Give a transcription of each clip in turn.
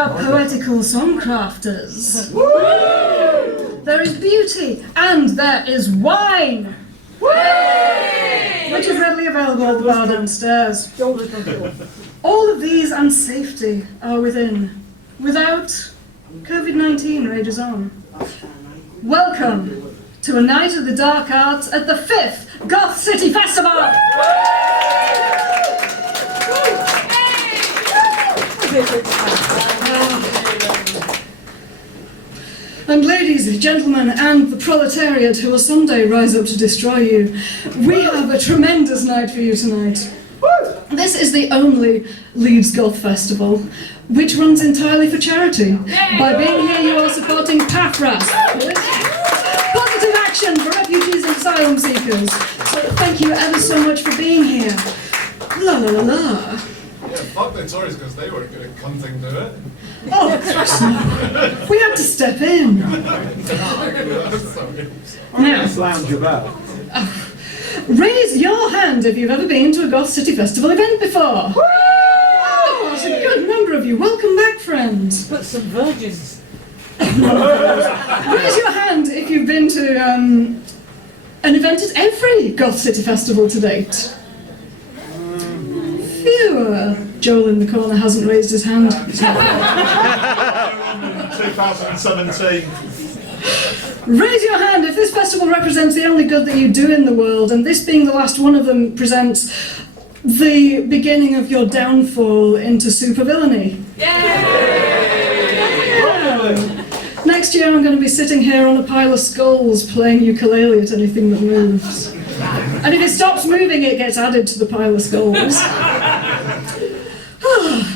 are poetical songcrafters. There is beauty and there is wine, which is readily available at the bar downstairs. All of these and safety are within. Without, COVID-19 rages on. Welcome to a night of the dark arts at the 5th Goth City Festival! And ladies, gentlemen, and the proletariat who will someday rise up to destroy you, we have a tremendous night for you tonight. This is the only Leeds Goth Festival, which runs entirely for charity. By being here, you are supporting PAFRAS, Positive Action for Refugees and Asylum Seekers. So thank you ever so much for being here. La la la la. Yeah, fuck the Tories because they weren't going to come thing to it. Oh, we had to step in. Now, lounge about. Raise your hand if you've ever been to a Goth City Festival event before. Oh, that's a good number of you. Welcome back, friends. But some virgins. Raise your hand if you've been to an event at every Goth City Festival to date. Phew. Joel in the corner hasn't raised his hand. 2017. Raise your hand if this festival represents the only good that you do in the world, and this being the last one of them presents the beginning of your downfall into supervillainy. Yeah. Next year I'm going to be sitting here on a pile of skulls playing ukulele at anything that moves. And if it stops moving, it gets added to the pile of skulls.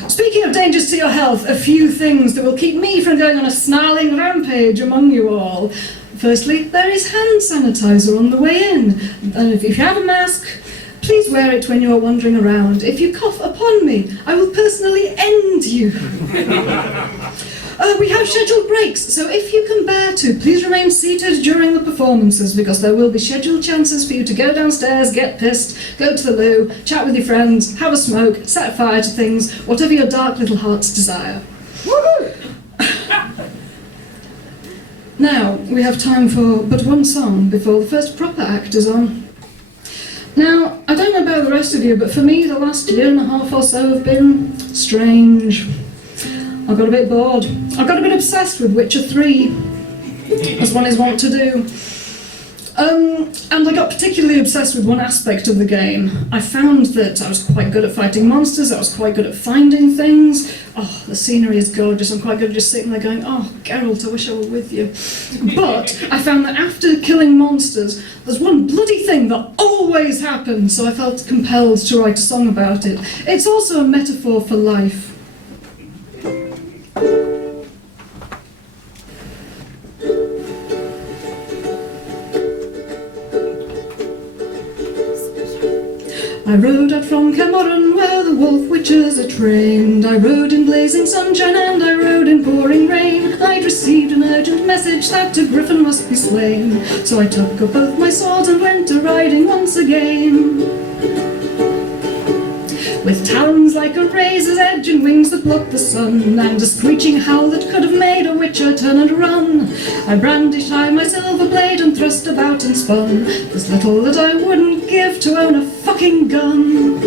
Speaking of dangers to your health, a few things that will keep me from going on a snarling rampage among you all. Firstly, there is hand sanitizer on the way in. And if you have a mask, please wear it when you are wandering around. If you cough upon me, I will personally end you. We have scheduled breaks, so if you can bear to, please remain seated during the performances, because there will be scheduled chances for you to go downstairs, get pissed, go to the loo, chat with your friends, have a smoke, set a fire to things, whatever your dark little hearts desire. Now, we have time for but one song before the first proper act is on. Now, I don't know about the rest of you, but for me the last year and a half or so have been strange. I got a bit bored. I got a bit obsessed with Witcher 3, as one is wont to do. And I got particularly obsessed with one aspect of the game. I found that I was quite good at fighting monsters, I was quite good at finding things. Oh, the scenery is gorgeous, I'm quite good at just sitting there going, oh, Geralt, I wish I were with you. But I found that after killing monsters, there's one bloody thing that always happens, so I felt compelled to write a song about it. It's also a metaphor for life. I rode out from Camoran where the wolf witches are trained. I rode in blazing sunshine and I rode in pouring rain. I'd received an urgent message that a griffin must be slain. So I took up both my swords and went a-riding once again. With talons like a razor's edge and wings that blocked the sun, and a screeching howl that could have made a witcher turn and run, I brandished high my silver blade and thrust about and spun. There's little that I wouldn't give to own a fucking gun.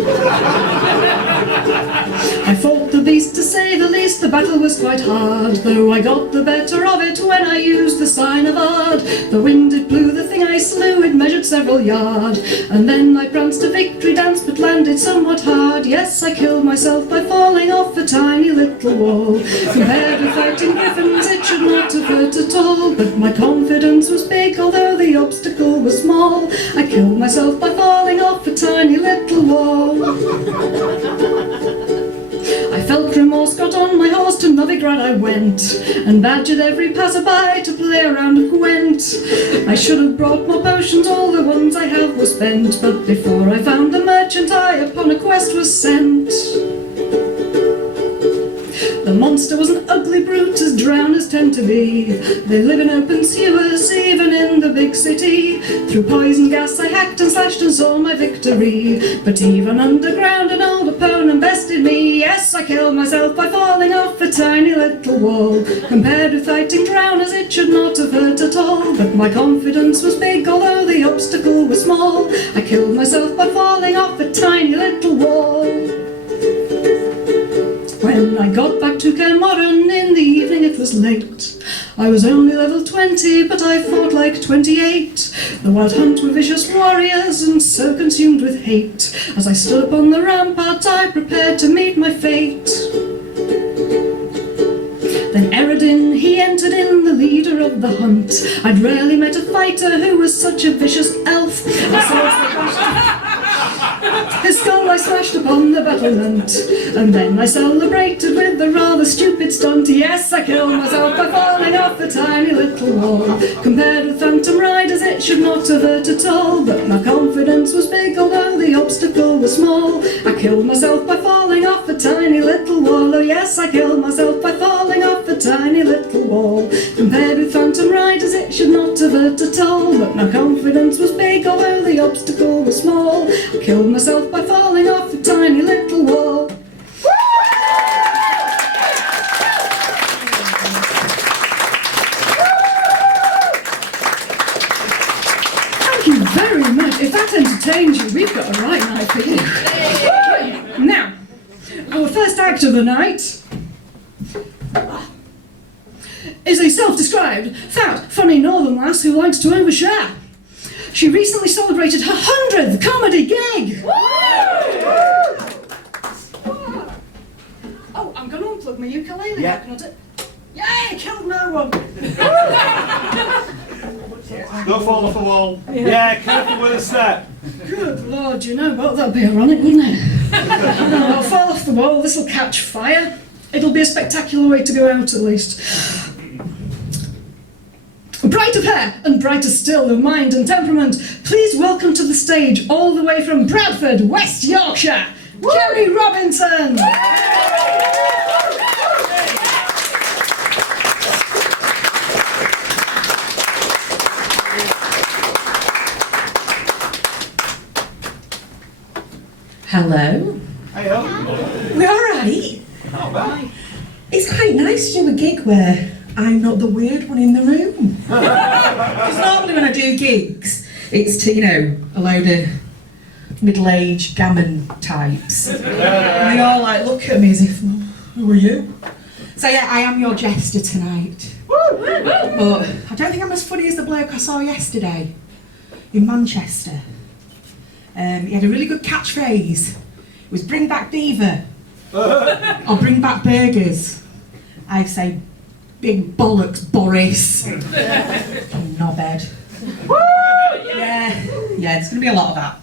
I fought the beast to say the least, the battle was quite hard, though I got the better of it when I used the sign of Ard. The wind it blew, the thing I slew, it measured several yard, and then I pranced a victory dance but landed somewhat hard. Yes, I killed myself by falling off a tiny little wall. Compared with fighting griffins, it should not have hurt at all, but my confidence was big, although the obstacle was small. I killed myself by falling off a tiny little wall. I felt remorse, got on my horse, to Novigrad I went, and badgered every passerby to play a round of Gwent. I should have brought more potions, all the ones I have were spent, but before I found the merchant I upon a quest was sent. The monster was an ugly brute, as drowners tend to be. They live in open sewers, even in the big city. Through poison gas I hacked and slashed and saw my victory. But even underground an old opponent bested me. Yes, I killed myself by falling off a tiny little wall. Compared with fighting drowners it should not have hurt at all. But my confidence was big, although the obstacle was small. I killed myself by falling off a tiny little wall. When I got back to Cairnmorran in the evening it was late. I was only level 20, but I fought like 28. The Wild Hunt were vicious warriors and so consumed with hate. As I stood upon the rampart I prepared to meet my fate. Then Eredin, he entered in, the leader of the hunt. I'd rarely met a fighter who was such a vicious elf. His skull I smashed upon the battlement, and then I celebrated with a rather stupid stunt. Yes, I killed myself by falling off a tiny little wall. Compared with phantom riders it should not have hurt at all. But my confidence was big, although the obstacle was small. I killed myself by falling off a tiny little wall. Oh yes, I killed myself by falling off a tiny little wall. Compared with phantom riders it should not have hurt at all. But my confidence was big, although the obstacle was small. I killed myself by falling off a tiny little wall. Thank you very much. If that entertains you, we've got a right night for you. Now, our first act of the night is a self-described, fat, funny northern lass who likes to overshare. She recently celebrated her 100th comedy gig! Oh, I'm going to unplug my ukulele. Yeah. Not it. Yay, killed no one! Don't fall off the wall. Yeah, careful with a step. Good Lord, you know what? That'd be ironic, wouldn't it? No, I'll fall off the wall, this'll catch fire. It'll be a spectacular way to go out, at least. Bright of hair and brighter still of mind and temperament, please welcome to the stage, all the way from Bradford, West Yorkshire, Kerry Robinson! Hello. Hey, up. We're alright. Not bad. It's quite nice to do a gig where I'm not the weird one in the room. Because normally when I do gigs, it's to, a load of middle-aged gammon types. And they all look at me as if, who are you? So yeah, I am your jester tonight. But I don't think I'm as funny as the bloke I saw yesterday in Manchester. He had a really good catchphrase. It was bring back beaver or bring back burgers. I'd say big bollocks, Boris. Knobhead. Yeah, it's going to be a lot of that.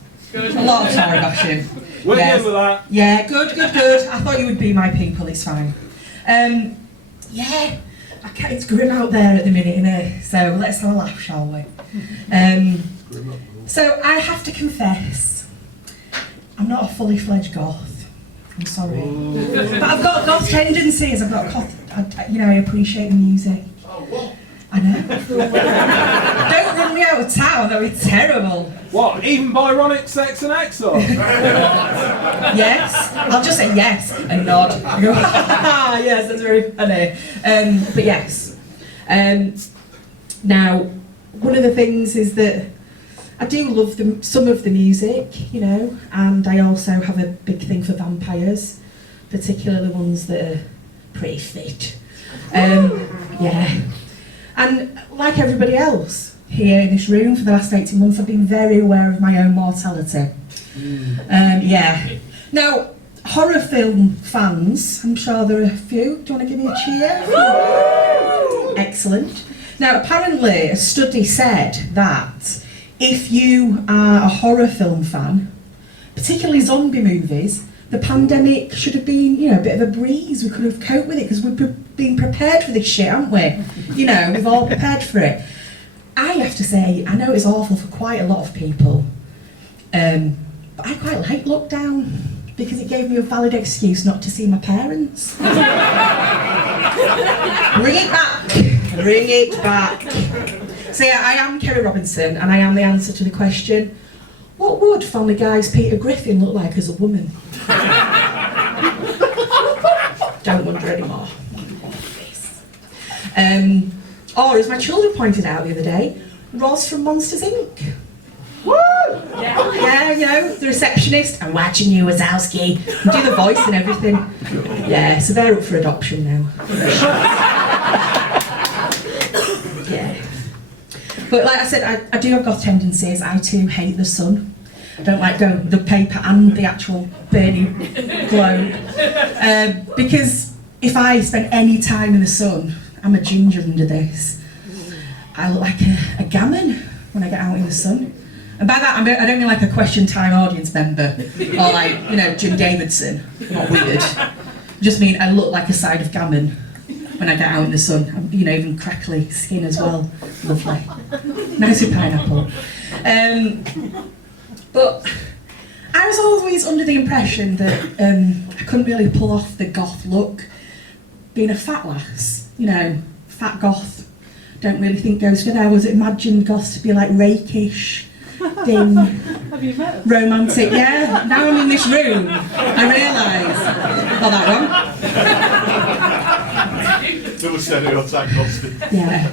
A lot of Tory bashing. We're good with that. Yeah, good. I thought you would be my people, it's fine. It's grim out there at the minute, innit? So let's have a laugh, shall we? So I have to confess, I'm not a fully fledged goth. I'm sorry. But I've got goth tendencies, I've got goth, I appreciate the music. I know. Don't run me out of town, that would be terrible. What, even Byronic Sex and Exo? Yes, I'll just say yes and nod. I go, yes, that's very funny. But yes. Now, one of the things is that I do love some of the music, and I also have a big thing for vampires, particularly the ones that are pretty fit. Yeah. And like everybody else here in this room for the last 18 months, I've been very aware of my own mortality. Yeah. Now, horror film fans, I'm sure there are a few. Do you want to give me a cheer? Excellent. Now, apparently, a study said that if you are a horror film fan, particularly zombie movies, the pandemic should have been, a bit of a breeze. We could have coped with it because we've been prepared for this shit, haven't we? We've all prepared for it. I have to say, I know it's awful for quite a lot of people, but I quite like lockdown. because it gave me a valid excuse not to see my parents. Bring it back. Bring it back. So yeah, I am Kerry Robinson, and I am the answer to the question, what would Family Guy's Peter Griffin look like as a woman? Don't wonder anymore. Or as my children pointed out the other day, Roz from Monsters Inc. Woo! Yeah, you know, the receptionist. I'm watching you, Wazowski. And do the voice and everything. Yeah, so they're up for adoption now. Yeah. But like I said, I do have goth tendencies. I too hate the sun. I don't like the paper and the actual burning globe. Because if I spend any time in the sun, I'm a ginger under this. I look like a gammon when I get out in the sun. And by that, I don't mean like a Question Time audience member, or like, you know, Jim Davidson, not weird. I just mean I look like a side of gammon when I get out in the sun. I'm, you know, even crackly skin as well. Lovely. Nice with pineapple. But I was always under the impression that I couldn't really pull off the goth look. Being a fat lass, you know, fat goth, don't really think goes together. I always imagined goth to be like rakish, thin, Have you met him? romantic. Yeah, now I'm in this room, I realise. Got that wrong. There was stereotype busted. Yeah.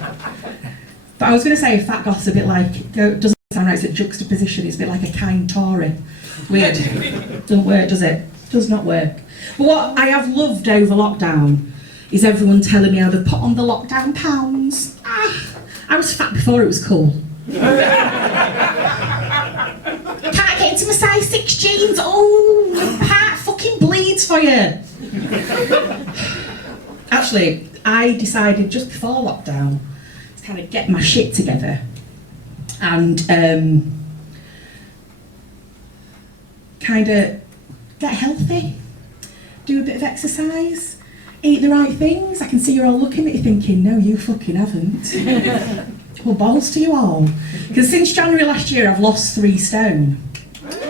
But I was going to say fat goth's a bit like, doesn't sound right, it's a juxtaposition, it's a bit like a kind Tory. Weird. Doesn't work, does it? Does not work. But what I have loved over lockdown is everyone telling me how they've put on the lockdown pounds. I was fat before it was cool. Can't get into my size 6 jeans. Oh, my heart fucking bleeds for you. Actually, I decided just before lockdown to kind of get my shit together and kind of get healthy, do a bit of exercise, eat the right things. I can see you're all looking at you thinking, no, you fucking haven't. Well, balls to you all. Because since January last year, I've lost 3 stone.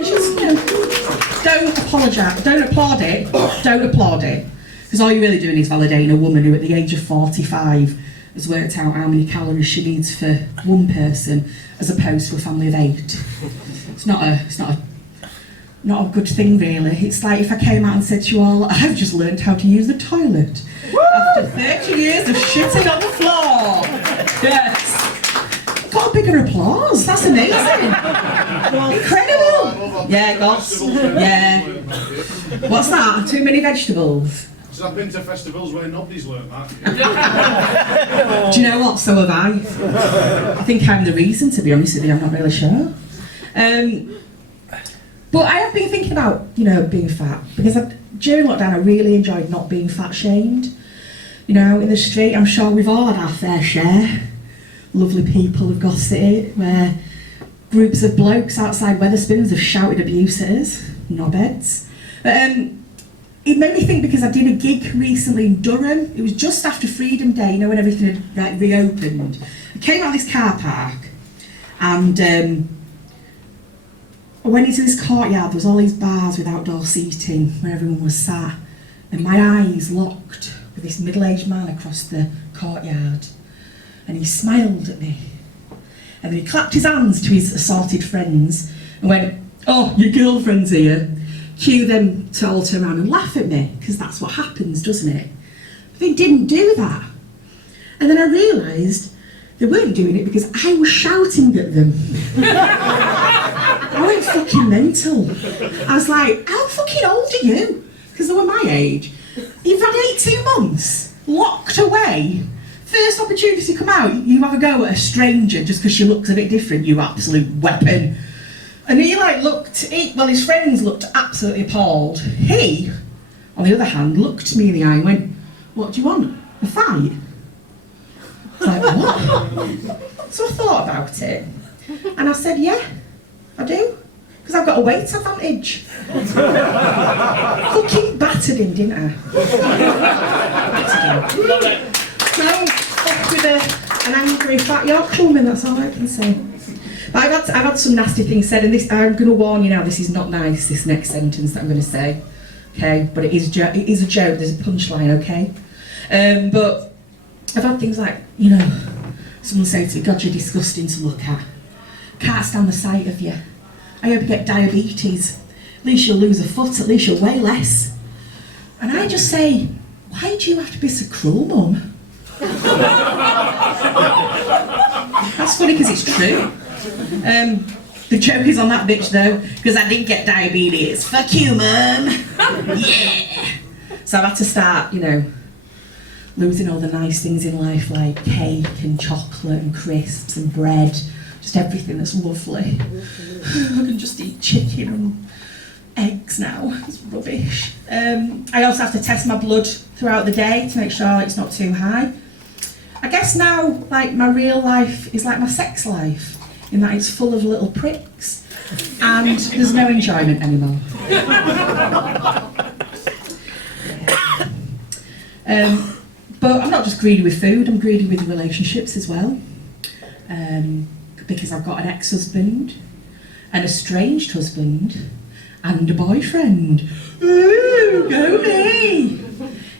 Just, you know, don't apologise, don't applaud it, don't applaud it. Because all you're really doing is validating a woman who at the age of 45 has worked out how many calories she needs for one person as opposed to a family of 8. It's not a good thing, really. It's like if I came out and said to you all, I've just learned how to use the toilet. Woo! After 30 years of shitting on the floor. Yes. Got a bigger applause. That's amazing. Incredible. Yeah, goss. Yeah. What's that? Too many vegetables? So I've been to festivals where nobody's learned that. Do you know what? So have I. I think I'm the reason, to be honest with you. I'm not really sure. But I have been thinking about, you know, being fat, because during lockdown I really enjoyed not being fat shamed. You know, out in the street, I'm sure we've all had our fair share. Lovely people of Goth City, where groups of blokes outside Wetherspoons have shouted abuse at us, knobheads. It made me think, because I did a gig recently in Durham. It was just after Freedom Day, you know, when everything had like reopened. I came out of this car park and I went into this courtyard. There was all these bars with outdoor seating where everyone was sat, and my eyes locked with this middle-aged man across the courtyard, and he smiled at me, and then he clapped his hands to his assorted friends and went, "Oh, your girlfriend's here." Cue them to all turn around and laugh at me, because that's what happens, doesn't it? But they didn't do that. And then I realised they weren't doing it because I was shouting at them. I went fucking mental. I was like, how fucking old are you? Because they were my age. You've had 18 months, locked away. First opportunity to come out, you have a go at a stranger just because she looks a bit different, you absolute weapon. And he his friends looked absolutely appalled. He, on the other hand, looked me in the eye and went, "What do you want? A fight?" I was like, "What?" So I thought about it, and I said, "Yeah, I do, because I've got a weight advantage." Fucking battered him, didn't I? Battered him. So, off with an angry fat Yorkshireman, that's all I can say. But I've had some nasty things said, and this, I'm going to warn you now, this is not nice, this next sentence that I'm going to say. Okay, but it is a joke, there's a punchline, okay? But I've had things like, you know, someone say to me, God, you're disgusting to look at. Can't stand the sight of you. I hope you get diabetes. At least you'll lose a foot, at least you'll weigh less. And I just say, why do you have to be so cruel, Mum? That's funny because it's true. The joke is on that bitch though, because I didn't get diabetes. Fuck you, Mum. Yeah. So I've had to start, you know, losing all the nice things in life like cake and chocolate and crisps and bread, just everything that's lovely. I can just eat chicken and eggs now. It's rubbish. I also have to test my blood throughout the day to make sure it's not too high. I guess now, like, my real life is like my sex life, in that it's full of little pricks and there's no enjoyment anymore. But I'm not just greedy with food, I'm greedy with relationships as well. Because I've got an ex-husband, an estranged husband, and a boyfriend. Ooh, go me!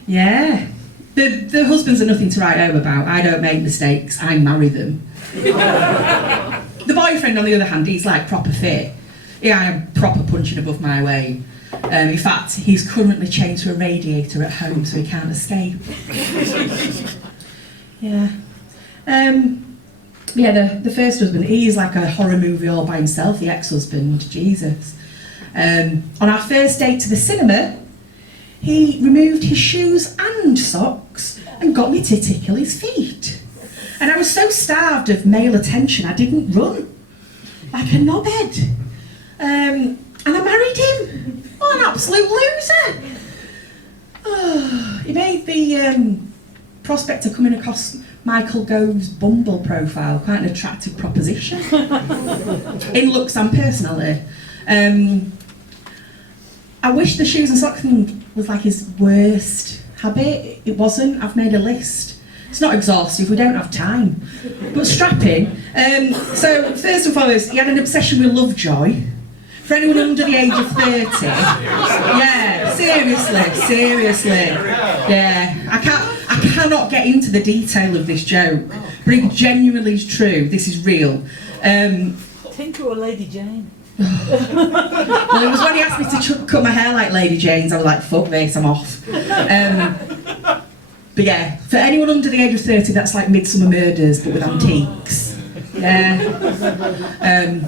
Yeah. The husbands are nothing to write home about. I don't make mistakes, I marry them. The boyfriend, on the other hand, he's like proper fit. Yeah, I am proper punching above my weight. In fact, he's currently chained to a radiator at home so he can't escape. Yeah. Yeah, the first husband, he's like a horror movie all by himself, the ex-husband, Jesus. On our first date to the cinema, he removed his shoes and socks and got me to tickle his feet. And I was so starved of male attention, I didn't run. Like a knobhead. And I married him. What an absolute loser. Oh, he made the prospect of coming across Michael Gove's Bumble profile quite an attractive proposition. In looks and personality. I wish the shoes and socks thing was like his worst habit. It wasn't. I've made a list. It's not exhaustive, we don't have time. But strapping. So first and foremost, he had an obsession with Lovejoy. For anyone under the age of 30. Yeah, seriously. Yeah. I cannot get into the detail of this joke, but it genuinely is true. This is real. Tinker or Lady Jane? Well, it was when he asked me to cut my hair like Lady Jane's, I was like, fuck this, I'm off. But yeah, for anyone under the age of 30, that's like Midsummer Murders, but with antiques. Yeah.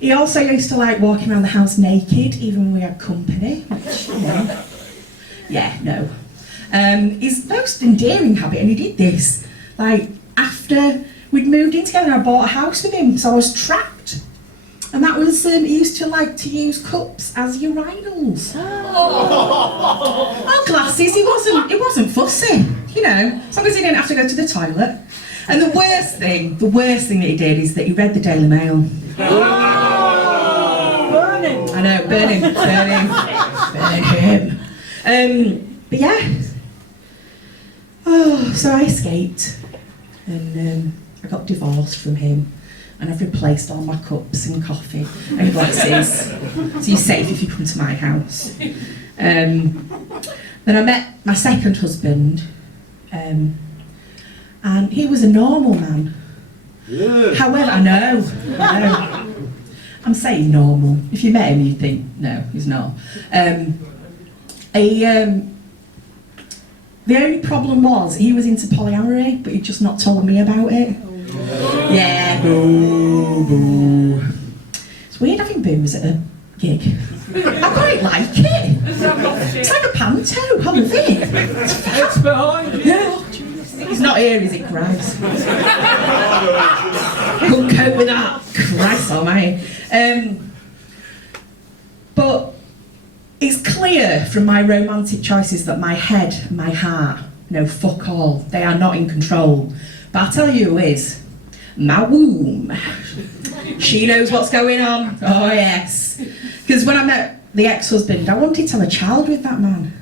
He also used to like walking around the house naked, even when we had company, which, you know, yeah, no. His most endearing habit, and he did this, like, after we'd moved in together, I bought a house with him, so I was trapped. And that was, he used to like to use cups as urinals. Oh, glasses, he wasn't fussy, you know, as long as he didn't have to go to the toilet. And the worst thing that he did is that he read the Daily Mail. Burn him! I know, burn him. But yeah. Oh, so I escaped. And I got divorced from him. And I've replaced all my cups and coffee and glasses. So you're safe if you come to my house. Then I met my second husband. And he was a normal man. Yeah. However, I know. I'm saying normal. If you met him, you'd think, no, he's not. The only problem was he was into polyamory, but he'd just not told me about it. Yeah, boo. It's weird having booze at a gig. I quite like it. It's like a panto, I love it. It's behind you. Yeah. He's not here, is he, Christ? Couldn't cope with that. Christ almighty. But it's clear from my romantic choices that my head and my heart know fuck all. They are not in control. But I'll tell you who is. My womb. She knows what's going on. Oh yes. Because when I met the ex-husband, I wanted to have a child with that man.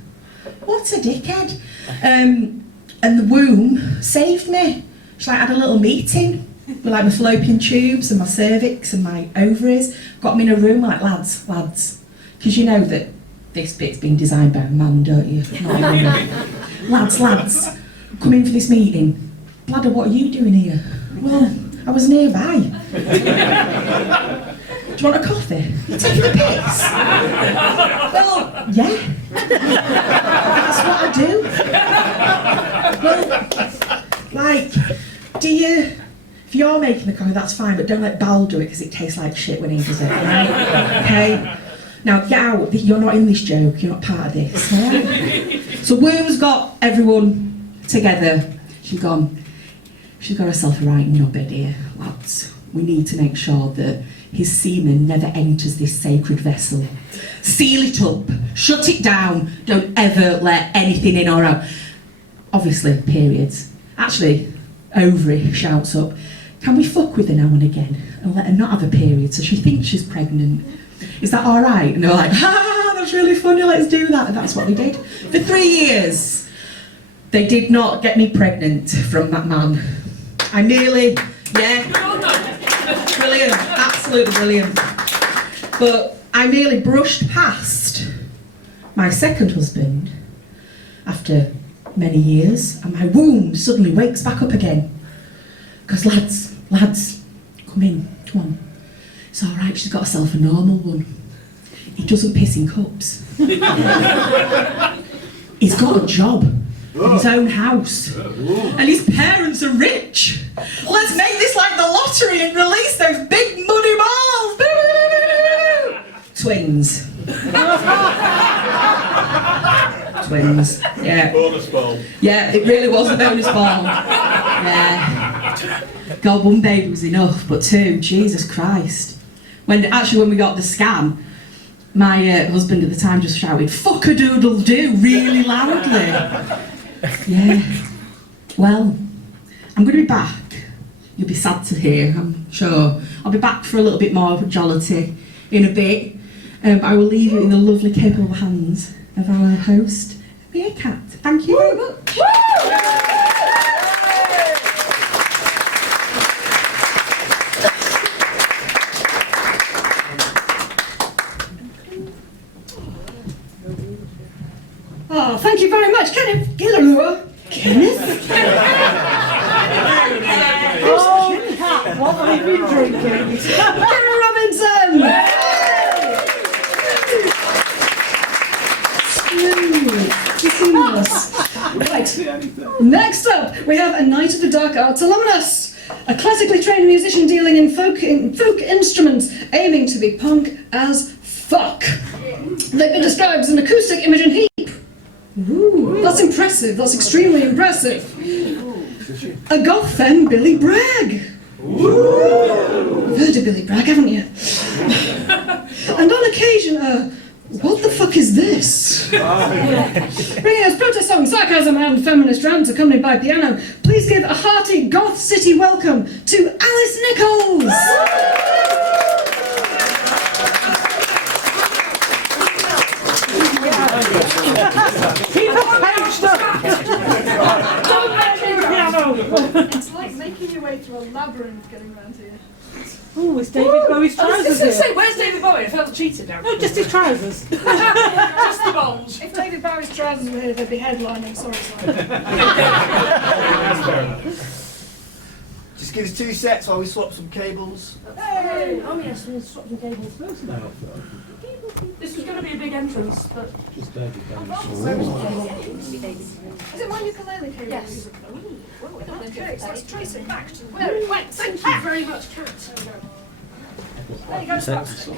What a dickhead. And the womb saved me. She like had a little meeting. with like my fallopian tubes and my cervix and my ovaries. Got them in a room like, lads, because you know that this bit's been designed by a man, don't you? Not a woman. lads, come in for this meeting. Bladder, what are you doing here? Well, I was nearby. Do you want a coffee? You're taking the piss? Well, yeah. That's what I do. Well, like, if you're making the coffee, that's fine, but don't let Bal do it because it tastes like shit when he does it, right? Okay? Now, get out. You're not in this joke. You're not part of this, all right? So Worm's got everyone together. She's got herself a right knobhead here, lads. We need to make sure that his semen never enters this sacred vessel. Seal it up, shut it down, don't ever let anything in or out. Obviously, periods. Actually, ovary shouts up, can we fuck with her now and again and let her not have a period so she thinks she's pregnant? Is that all right? And they're like, that's really funny, let's do that. And that's what they did. For 3 years, they did not get me pregnant from that man. I nearly, brilliant, absolutely brilliant. But I nearly brushed past my second husband after many years, and my womb suddenly wakes back up again. Because lads, come in, come on. It's all right, she's got herself a normal one. He doesn't piss in cups. He's got a job in his own house. And his parents are rich. Let's make this like the lottery and release those big money balls. Twins. Twins, yeah. Bonus ball. Yeah, it really was a bonus ball. Yeah. God, one baby was enough, but two, Jesus Christ. When we got the scan, my husband at the time just shouted, "Fuck-a-doodle-doo," really loudly. Yeah. Well, I'm going to be back. You'll be sad to hear, I'm sure. I'll be back for a little bit more jollity in a bit. I will leave you in the lovely, capable hands of our host, Meerkat. Thank you very much. Oh, thank you very much, Kenneth. Kenneth? Oh, what have you been drinking? Kenneth Robinson! Right. Next up, we have a Night of the Dark Arts alumnus, a classically trained musician dealing in folk instruments, aiming to be punk as fuck. They've been described as an acoustic Imogen Heap. Ooh, that's impressive. That's extremely impressive. A goth femme, Billy Bragg. You've heard of Billy Bragg, haven't you? And on occasion, what the fuck is this? Bringing us protest songs, sarcasm and feminist rants accompanied by piano, please give a hearty Goth City welcome to Alice Nichols! It's like making your way through a labyrinth getting around here. Oh, it's David Bowie's I was trousers just going to here. say, where's David Bowie? I felt cheated now. No, just his trousers. Just the bulge. If David Bowie's trousers were here, they'd be headlining. Sorry. Just give us 2 sets while we swap some cables. Hey! Oh yes, we'll swap some cables first. This was going to be a big entrance, but... Is it my ukulele cable? Yes. Okay, so let's trace it back to where it went. Thank you very much, Kat. There you go, Stas.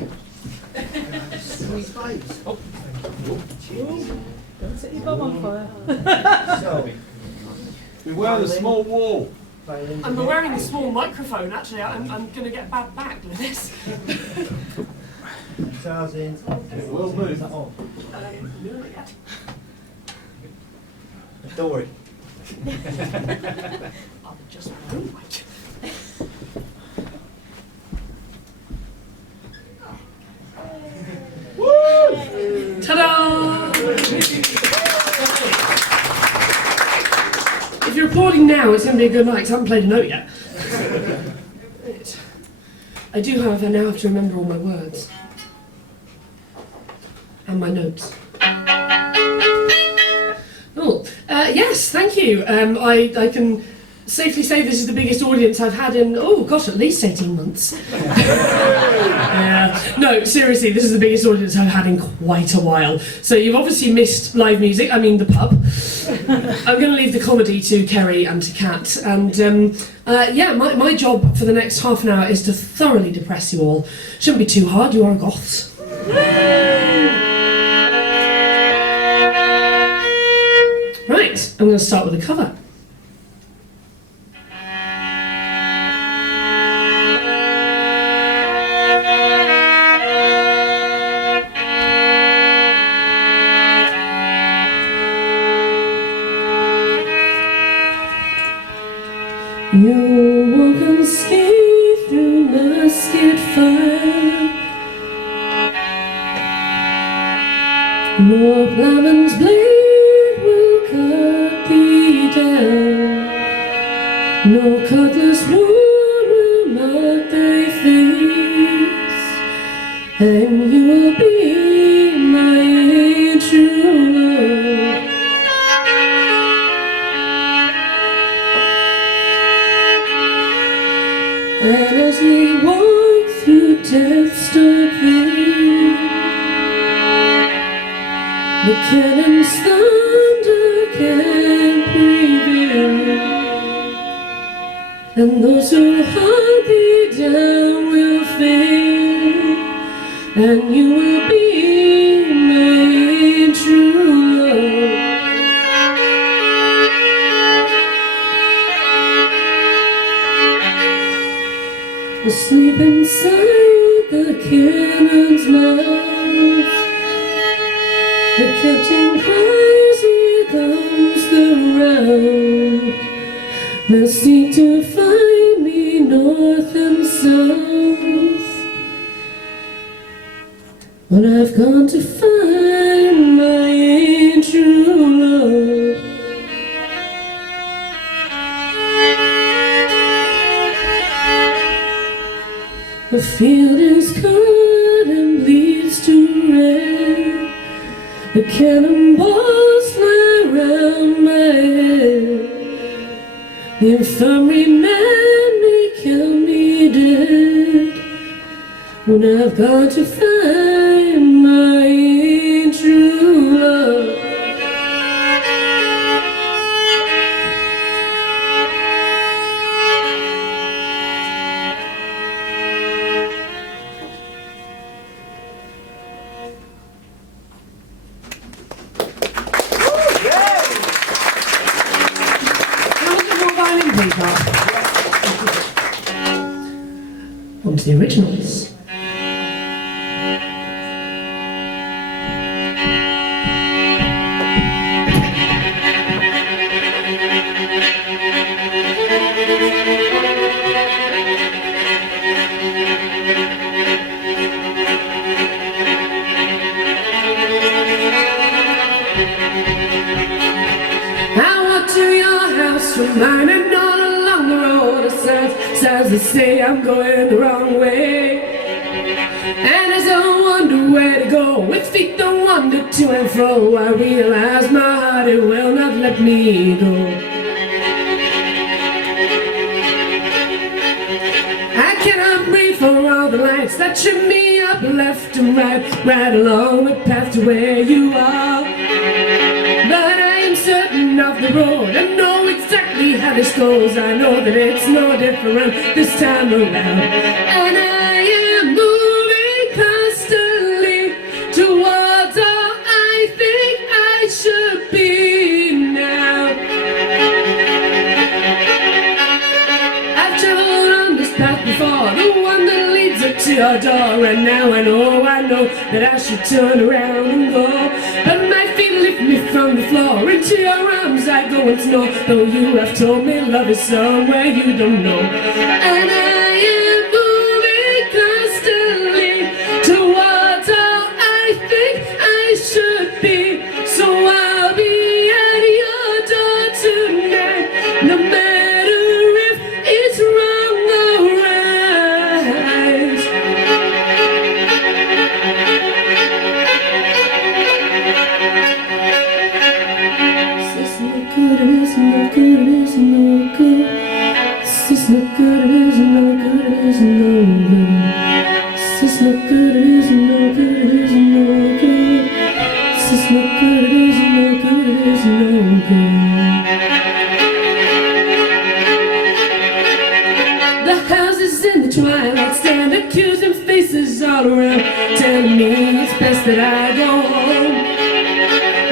Don't set your bum on fire. So, Beware the small wall. I'm wearing a small microphone, actually. I'm going to get a bad back with this. guitars in. It will move. Is that on? Don't worry. I'll just wait. Ta-da! If you're applauding now, it's going to be a good night, 'cause I haven't played a note yet. I do, however, now have to remember all my words. And my notes. Oh, yes, thank you. I can safely say this is the biggest audience I've had in, oh gosh, at least 18 months. No, seriously, this is the biggest audience I've had in quite a while. So you've obviously missed live music, I mean the pub. I'm going to leave the comedy to Kerry and to Kat. And yeah, my job for the next half an hour is to thoroughly depress you all. Shouldn't be too hard, you are Goths. Right, I'm going to start with a cover. You walk unscathed through musket fire. No plowman's blade will cut thee down. No cutlass wound will mark thy face, and you will be my true love. And as we walk through death's dark veil, the cannon's thunder can prevail, and those who hunt thee down will fail, and you will be my true love. Asleep inside the cannon's mouth, the captain cries, here comes the round. They'll seek to find me north and south, but I've gone to find my true love. The field is cut and bleeds to red. The cannonballs fly round my head. The infirmary man may kill me dead, when I've got to find my true love. On to the originals. I walk to your house, reminded all along the road of signs that say I'm going the wrong way. And as I wonder where to go, with feet that wander to and fro, I realize my heart, it will not let me go. I cannot breathe for all the lights that trip me up left and right along the path to where you are. But I am certain of the road, I know exactly how this goes. I know that it's no different this time around. And I am moving constantly towards all I think I should be now. I've traveled on this path before, the one that leads up to your door. And now I know that I should turn around and go. But my feet lift me from the floor, into your arms I go once more. Though you have told me love is somewhere you don't know. And I am moving constantly towards all I think I should be. So I'll be at your door tonight, no matter if it's wrong or right. good, it isn't no good, it isn't no good. This is no good, it isn't no good, it isn't no good. This is no good, it isn't no good, it isn't no good. The houses in the twilight stand accusing faces all around, telling me it's best that I go home.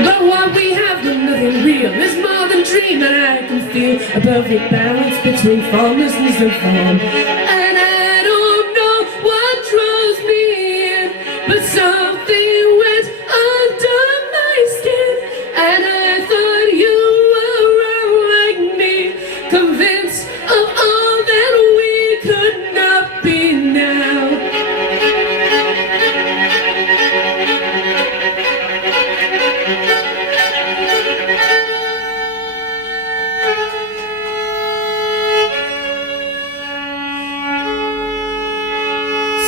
But what we have got nothing real, there's more than dream, and I can feel a perfect balance between formlessness and form. And I don't know what draws me in, but something went under my skin, and I thought you were wrong like me, convinced of all that we could not be now.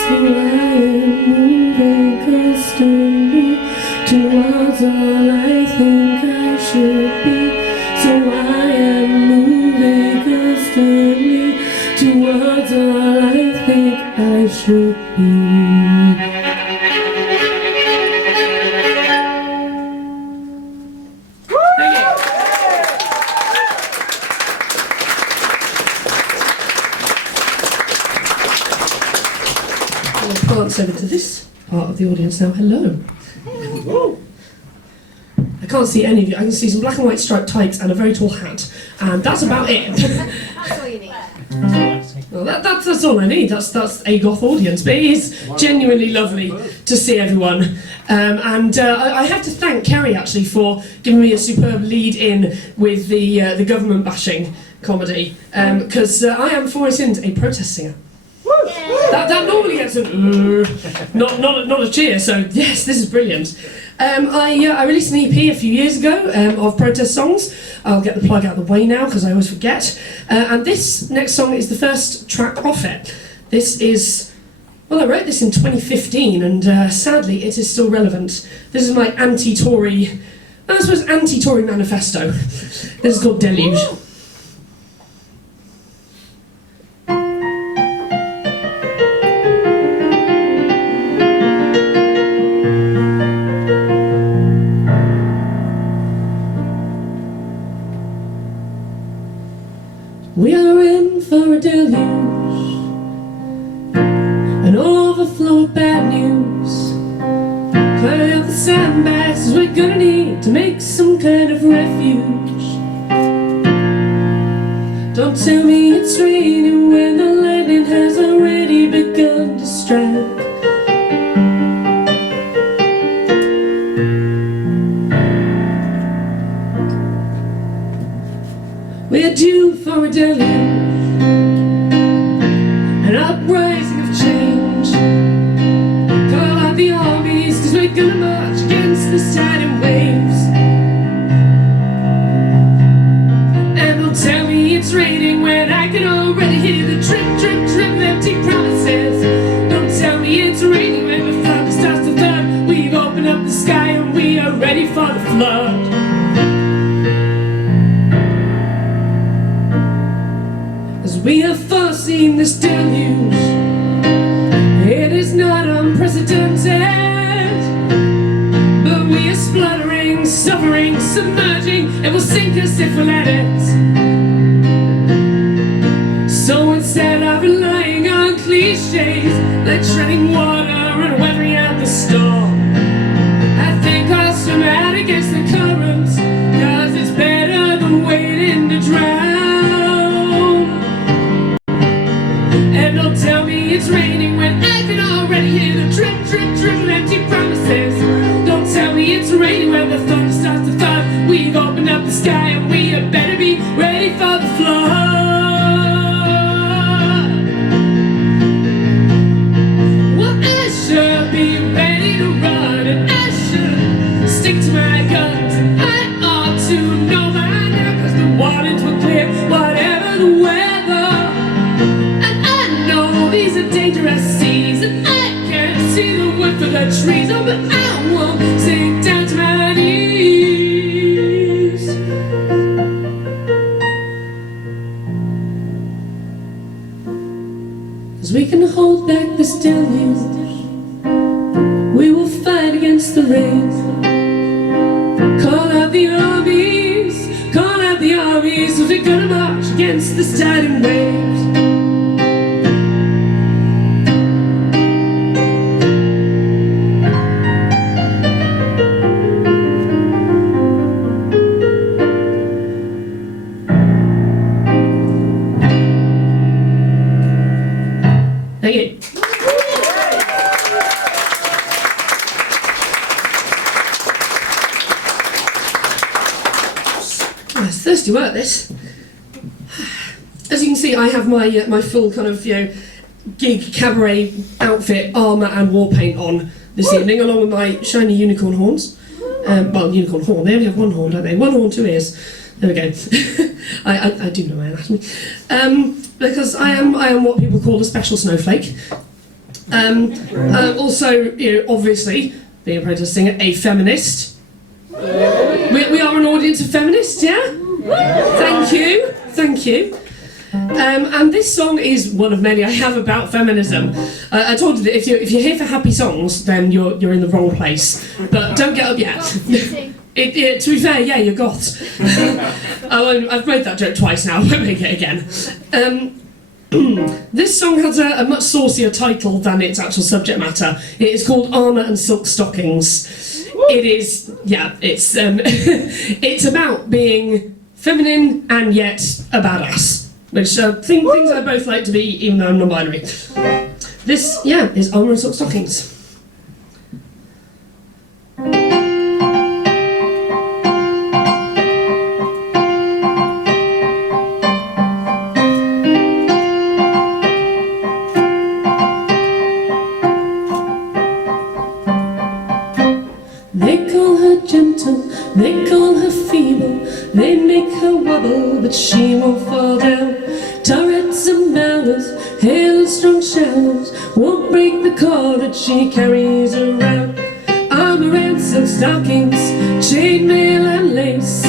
So I am moving constantly towards all I think I should be. So I am moving constantly towards all I think I should be. I'll glance over to this part of the audience now. Hello. I can't see any of you. I can see some black and white striped tights and a very tall hat, and that's about it. That's all you need. Well, that's all I need. That's a goth audience, but it is genuinely lovely to see everyone. I have to thank Kerry actually for giving me a superb lead in with the government bashing comedy, because I am for it a protest singer. That normally gets a not a cheer. So yes, this is brilliant. I released an EP a few years ago of protest songs. I'll get the plug out of the way now because I always forget. And this next song is the first track off it. This is, well, I wrote this in 2015, and sadly it is still relevant. This is my anti-Tory, I suppose anti-Tory manifesto. This is called Deluge. We are in for a deluge, an overflow of bad news. Clear out the sandbags we're gonna need to make some kind of refuge. Don't tell me it's raining when the lightning has already begun to strike. We're due for a deluge, an uprising of change. Call out the armies, cause we're gonna march against the tidal waves. And they'll tell me it's raining when I can already hear the drip, drip, drip of empty promises. Don't tell me it's raining when the thunder starts to thud. We've opened up the sky and we are ready for the flood. We have foreseen this deluge. It is not unprecedented, but we are spluttering, suffering, submerging. It will sink us if we let it. So instead of relying on cliches like treading water and weathering out the storm, I think I'll swim out against the current, cause it's better than waiting to drown. And don't tell me it's raining when I can already hear the drip, drip, drip of empty promises. Don't tell me it's raining when the thunder starts to thud. We've opened up the sky and we had better be ready for the flood. Well, I should be ready to run, and I should stick to my guns, and I ought to know by now, cause the warnings were clear, whatever the weather. These are dangerous seas, and I can't see the wood for the trees. Oh, but I won't sink down to my knees. 'cause we can hold back this deluge. We will fight against the rain. Call out the armies, call out the armies, 'cause we're gonna march against this tidal waves. Thank you. Oh, it's thirsty work, this. As you can see, I have my full kind of, gig cabaret outfit, armour and war paint on this evening, along with my shiny unicorn horns. Well, unicorn horn, they only have one horn, don't they? One horn, 2 ears. There we go. I do know my anatomy. Because I am what people call a special snowflake. Also, obviously, being a protest singer, a feminist. We are an audience of feminists, yeah? Thank you. And this song is one of many I have about feminism. I told you that if you're here for happy songs, then you're in the wrong place. But don't get up yet. To be fair, yeah, you're goths. I've made that joke twice now, I won't make it again. This song has a much saucier title than its actual subject matter. It is called Armour and Silk Stockings. It is, it's it's about being feminine and yet a badass, which things I both like to be, even though I'm non-binary. This, is Armour and Silk Stockings. They call her gentle, they call her feeble, they make her wobble, but she won't fall down. Turrets and bowers, hail and strong showers, won't break the cord that she carries around. Armour and silk stockings, chainmail and lace,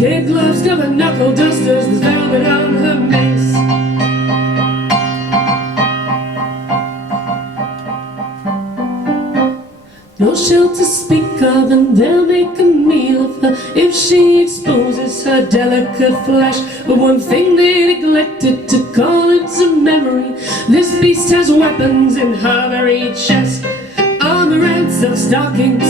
kid gloves cover knuckle dusters, there's velvet on her mace. No shell to speak of, and they'll make a meal of her if she exposes her delicate flesh. But one thing they neglected to call into memory, this beast has weapons in her very chest. Armour and silk stockings,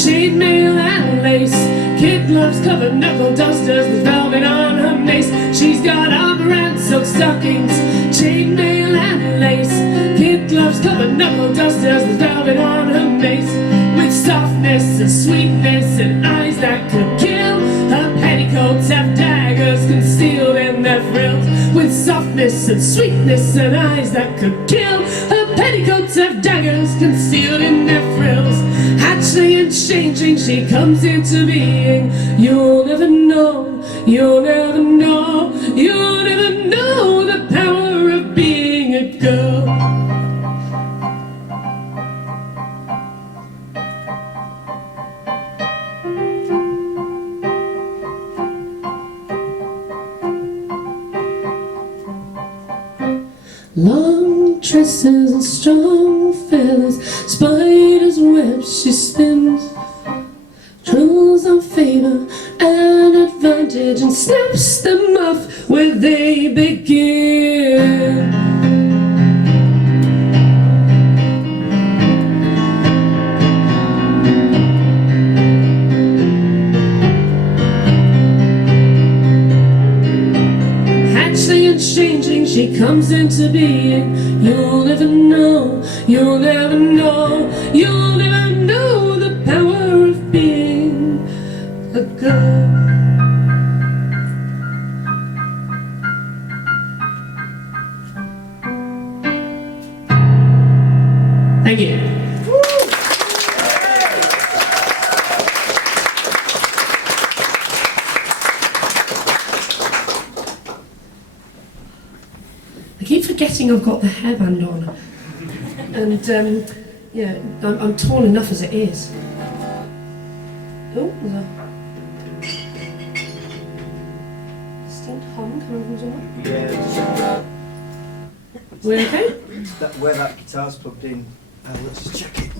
chainmail and lace, kid gloves cover knuckle dusters, there's velvet on her mace. She's got armour and silk stockings, chainmail and lace, kid gloves cover knuckle dusters, there's velvet on her mace. With softness and sweetness and eyes that could kill, her petticoats have daggers concealed in their frills. With softness and sweetness and eyes that could kill, her petticoats have daggers concealed in their frills. Hatchling and changing, she comes into being. You'll never know, you'll never know, you'll never know the power of being a girl. Long tresses and strong feathers, spiders' webs she spins, trolls on favour and advantage, and snaps them off where they begin. Changing, she comes into being. You'll never know, you'll never know, you'll never know the power of being a girl. Thank you. I keep forgetting I've got the hairband on, and I'm tall enough as it is. Oh, there's a distinct hum coming from somewhere. Yeah. We're okay? Where that guitar's plugged in. Let's just check it.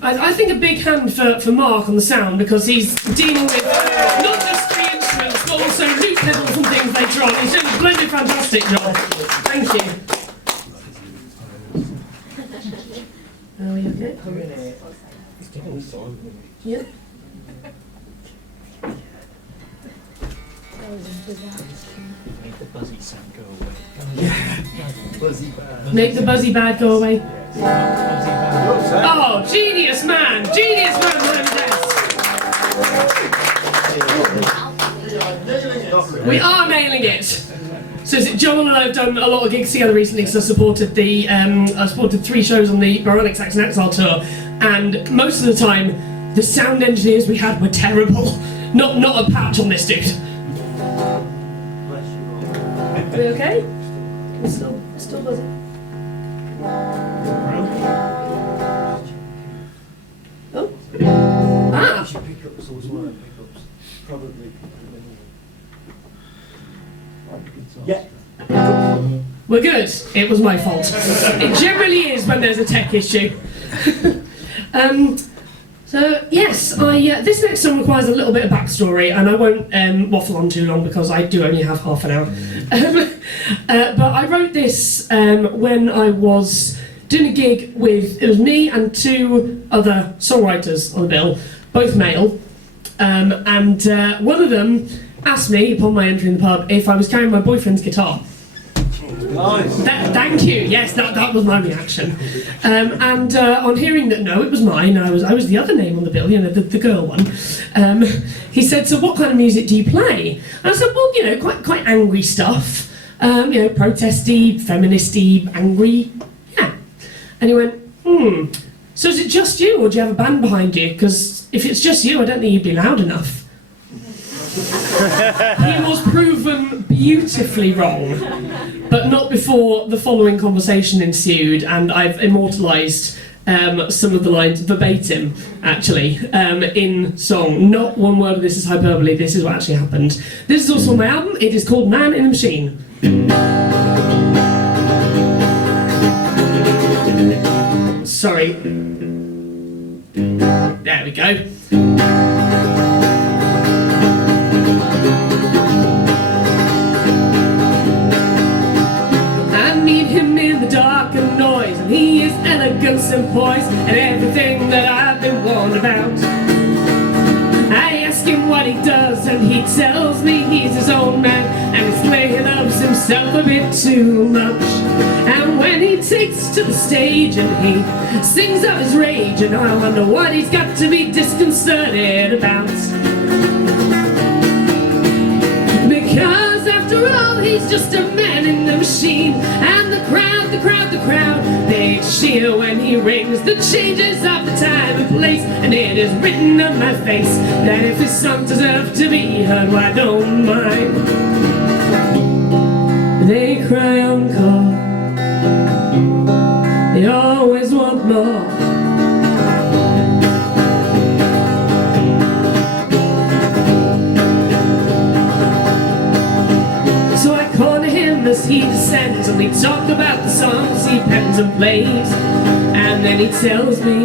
I think a big hand for Mark on the sound, because he's dealing with not just the instruments but also loop pedals and things later on. He's doing a splendid, fantastic job. Thank you. Are you okay? Yeah. Make the buzzy sound go away. Yeah. Buzzy bad. Make the buzzy bad go away. Oh, genius man! Genius man behind the desk. We are nailing it. So is it Joel and I have done a lot of gigs together recently, because I supported 3 shows on the Baronic Saxon Exile tour, and most of the time the sound engineers we had were terrible. Not a patch on this dude. Are we okay? We're still buzzing. Oh. Ah! Pickups as well. Pickups. Probably. Yeah. We're good. It was my fault. It generally is when there's a tech issue. So yes, this next song requires a little bit of backstory, and I won't waffle on too long because I do only have half an hour. But I wrote this when I was doing a gig with, it was me and 2 other songwriters on the bill, both male, and one of them asked me upon my entry in the pub if I was carrying my boyfriend's guitar. Nice. Thank you. Yes, that was my reaction. And on hearing that no, it was mine, I was the other name on the bill, the girl one. He said, "So what kind of music do you play?" And I said, "Well, quite angry stuff. Protesty, feministy, angry, yeah." And he went, "So is it just you, or do you have a band behind you? Because if it's just you, I don't think you'd be loud enough." He was proven beautifully wrong, but not before the following conversation ensued, and I've immortalised some of the lines verbatim, actually, in song. Not one word of this is hyperbole, this is what actually happened. This is also on my album, it is called Man in a Machine. Sorry. There we go. Dark and noise, and he is elegance and poise, and everything that I've been warned about. I ask him what he does, and he tells me he's his own man, and it's clear he loves himself a bit too much. And when he takes to the stage and he sings of his rage, and I wonder what he's got to be disconcerted about. Because after all, he's just a man in the machine, and the crowd, they cheer when he rings the changes of the time and place, and it is written on my face that if his song deserves to be heard, well, I don't mind. They cry encore, they always want more. As he descends, and we talk about the songs he pens and plays, and then he tells me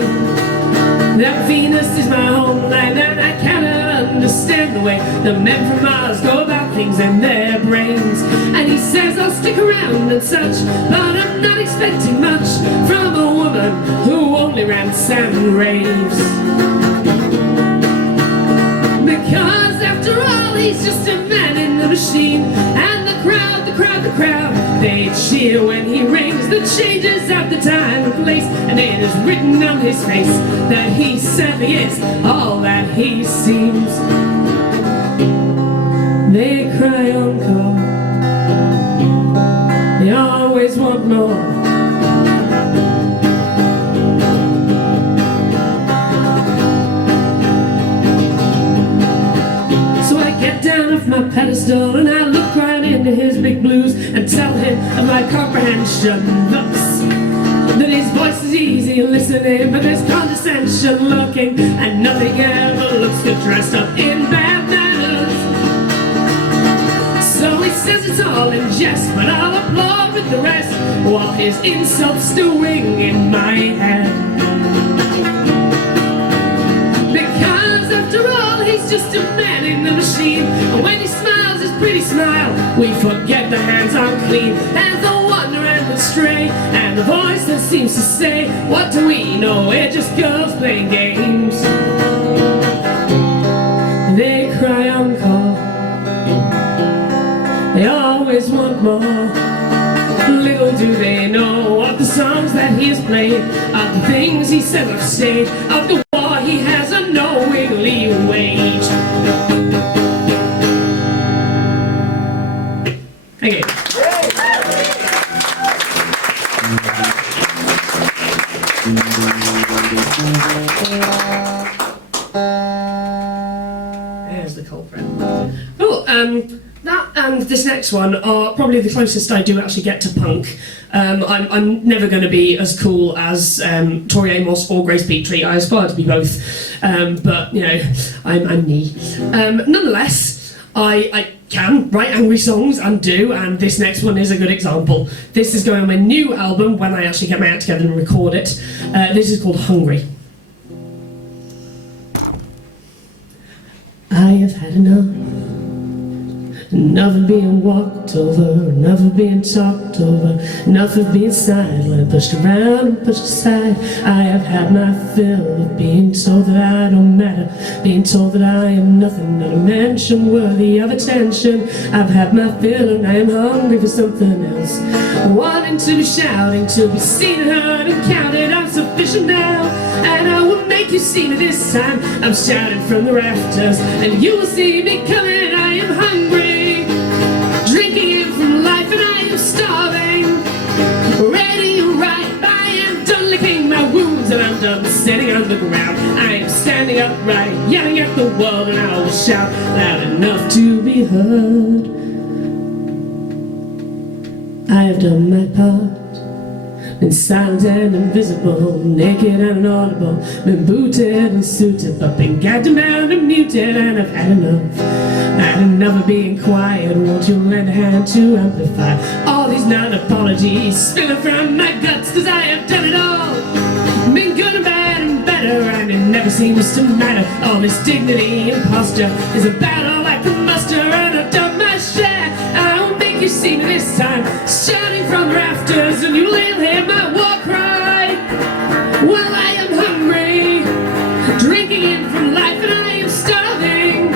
that Venus is my homeland, and I cannot understand the way the men from Mars go about things in their brains. And he says I'll stick around and such, but I'm not expecting much from a woman who only rants and raves. Because after all, he's just a man in the machine, and the crowd, they cheer when he rings the changes of the time and place, and it is written on his face that he sadly is all that he seems. They cry encore, they always want more. Down off my pedestal, and I look right into his big blues and tell him of my comprehension looks, that his voice is easy listening, but there's condescension looking, and nothing ever looks good dressed up in bad manners. So he says it's all in jest, but I'll applaud with the rest while his insults still ring in my head. Because after all, he's just a man in the machine. And when he smiles his pretty smile, we forget the hands are clean, and the wonder and the stray, and the voice that seems to say, what do we know? We're just girls playing games. They cry on call, they always want more. Little do they know of the songs that he has played, of the things he said off stage, of the war he has a knowingly waged. Thank you. There's the culprit. Oh, that and this next one are probably the closest I do actually get to punk. I'm never going to be as cool as Tori Amos or Grace Petrie. I aspire to be both, but you know, I'm me. Nonetheless, I can write angry songs and do, and this next one is a good example. This is going on my new album when I actually get my act together and record it. This is called Hungry. I have had enough. Enough of being walked over, enough of being talked over, enough of being sidelined, pushed around and pushed aside. I have had my fill of being told that I don't matter, being told that I am nothing, not a mention worthy of attention. I've had my fill and I am hungry for something else, wanting to be shouting, to be seen and heard and counted. I'm sufficient now, and I will make you see me this time. I'm shouting from the rafters, and you will see me coming. I am hungry, drinking in from life, and I am starving, ready to right. I am done licking my wounds, and I'm done sitting on the ground. I am standing upright, yelling at the world, and I will shout loud enough to be heard. I have done my part, been silent and invisible, naked and inaudible, been booted and suited, but been gagged and bound and muted, and I've had enough. Had enough of being quiet. Won't you lend a hand to amplify all these non-apologies spilling from my guts, cause I have done it all. Been good and bad and better, and it never seems to matter. All this dignity and posture is about all I can muster, and I've done my share. I will make you see me this time, shouting from the rafters, and you will hear my war cry. Well, I am hungry, drinking in from life, and I am starving,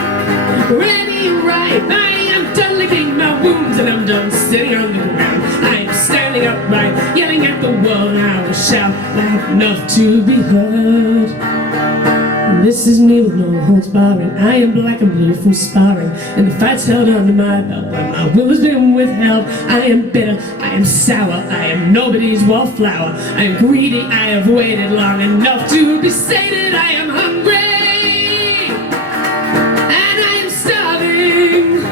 ready right. I am done licking my wounds, and I'm done sitting on the ground. I am standing upright, yelling at the world, and I will shout loud enough to be heard. This is me with no holds barring. I am black and blue from sparring, and the fight's held under my belt, but my will has been withheld. I am bitter, I am sour, I am nobody's wallflower. I am greedy, I have waited long enough to be sated. I am hungry, and I am starving,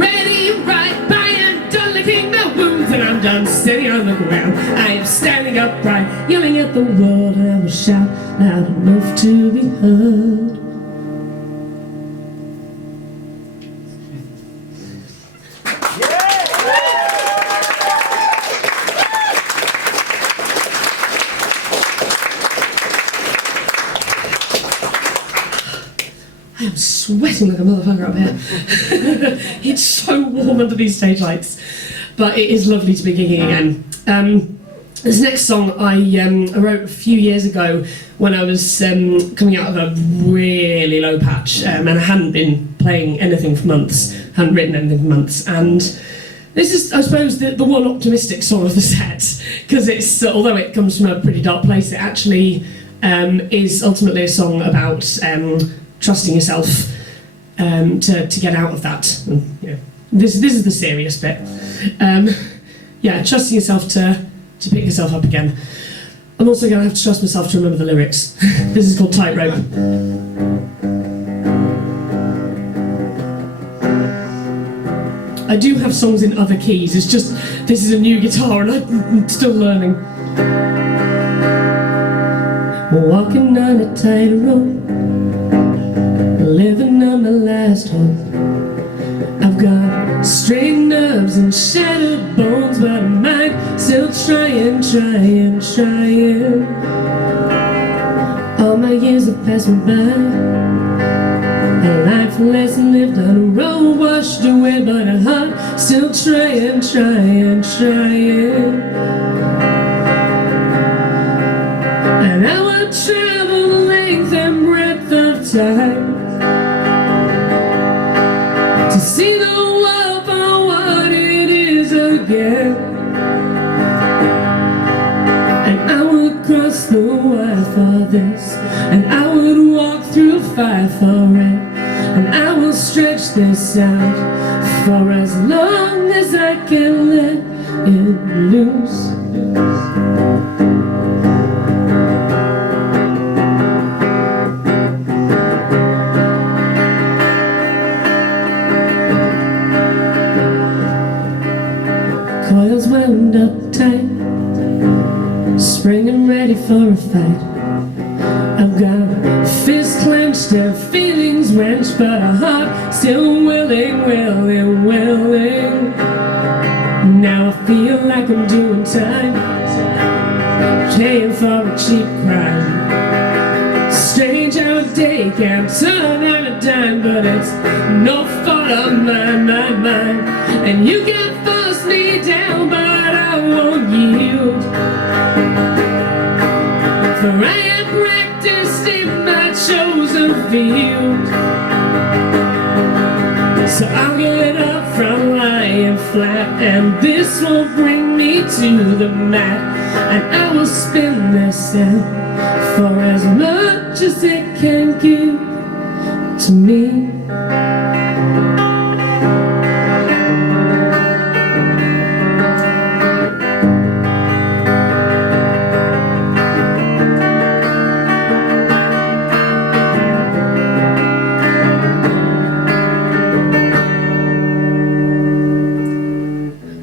ready right. I am done licking my wounds, and I'm done sitting on the ground. I am standing upright, yelling at the world, and I will shout loud enough to be heard. I am sweating like a motherfucker up here. It's so warm under these stage lights, but it is lovely to be gigging again. This next song I wrote a few years ago when I was coming out of a really low patch, and I hadn't been playing anything for months, hadn't written anything for months, and this is, I suppose, the one optimistic song of the set, because it's, although it comes from a pretty dark place, it actually is ultimately a song about trusting yourself to get out of that. And, you know, this is the serious bit. Yeah, trusting yourself to pick yourself up again. I'm also going to have to trust myself to remember the lyrics. This is called Tightrope. I do have songs in other keys, it's just this is a new guitar and I'm still learning. Walking on a tightrope, living on my last hope. I I've got strained nerves and shattered bones, but I might still trying. All my years have passed me by, a life lesson lived on a road washed away, but a heart still trying. And I would travel the length and breadth of time to see the world for what it is again. And I would cross the wire for this, and I would walk through fire for it, and I will stretch this out for as long as I can let it loose. Coils wound up tight, spring and ready for a fight. I've got fists clenched and feelings wrenched, but a heart still willing. Now I feel like I'm doing time, paying for a cheap crime. Strange how a day can turn out a dime, but it's no fault of mine. And you can force me down, but I won't yield, for I am practiced in my chosen field. So I'll get up from lying flat, and this will bring me to the mat, and I will spin this out for as much as it can give to me.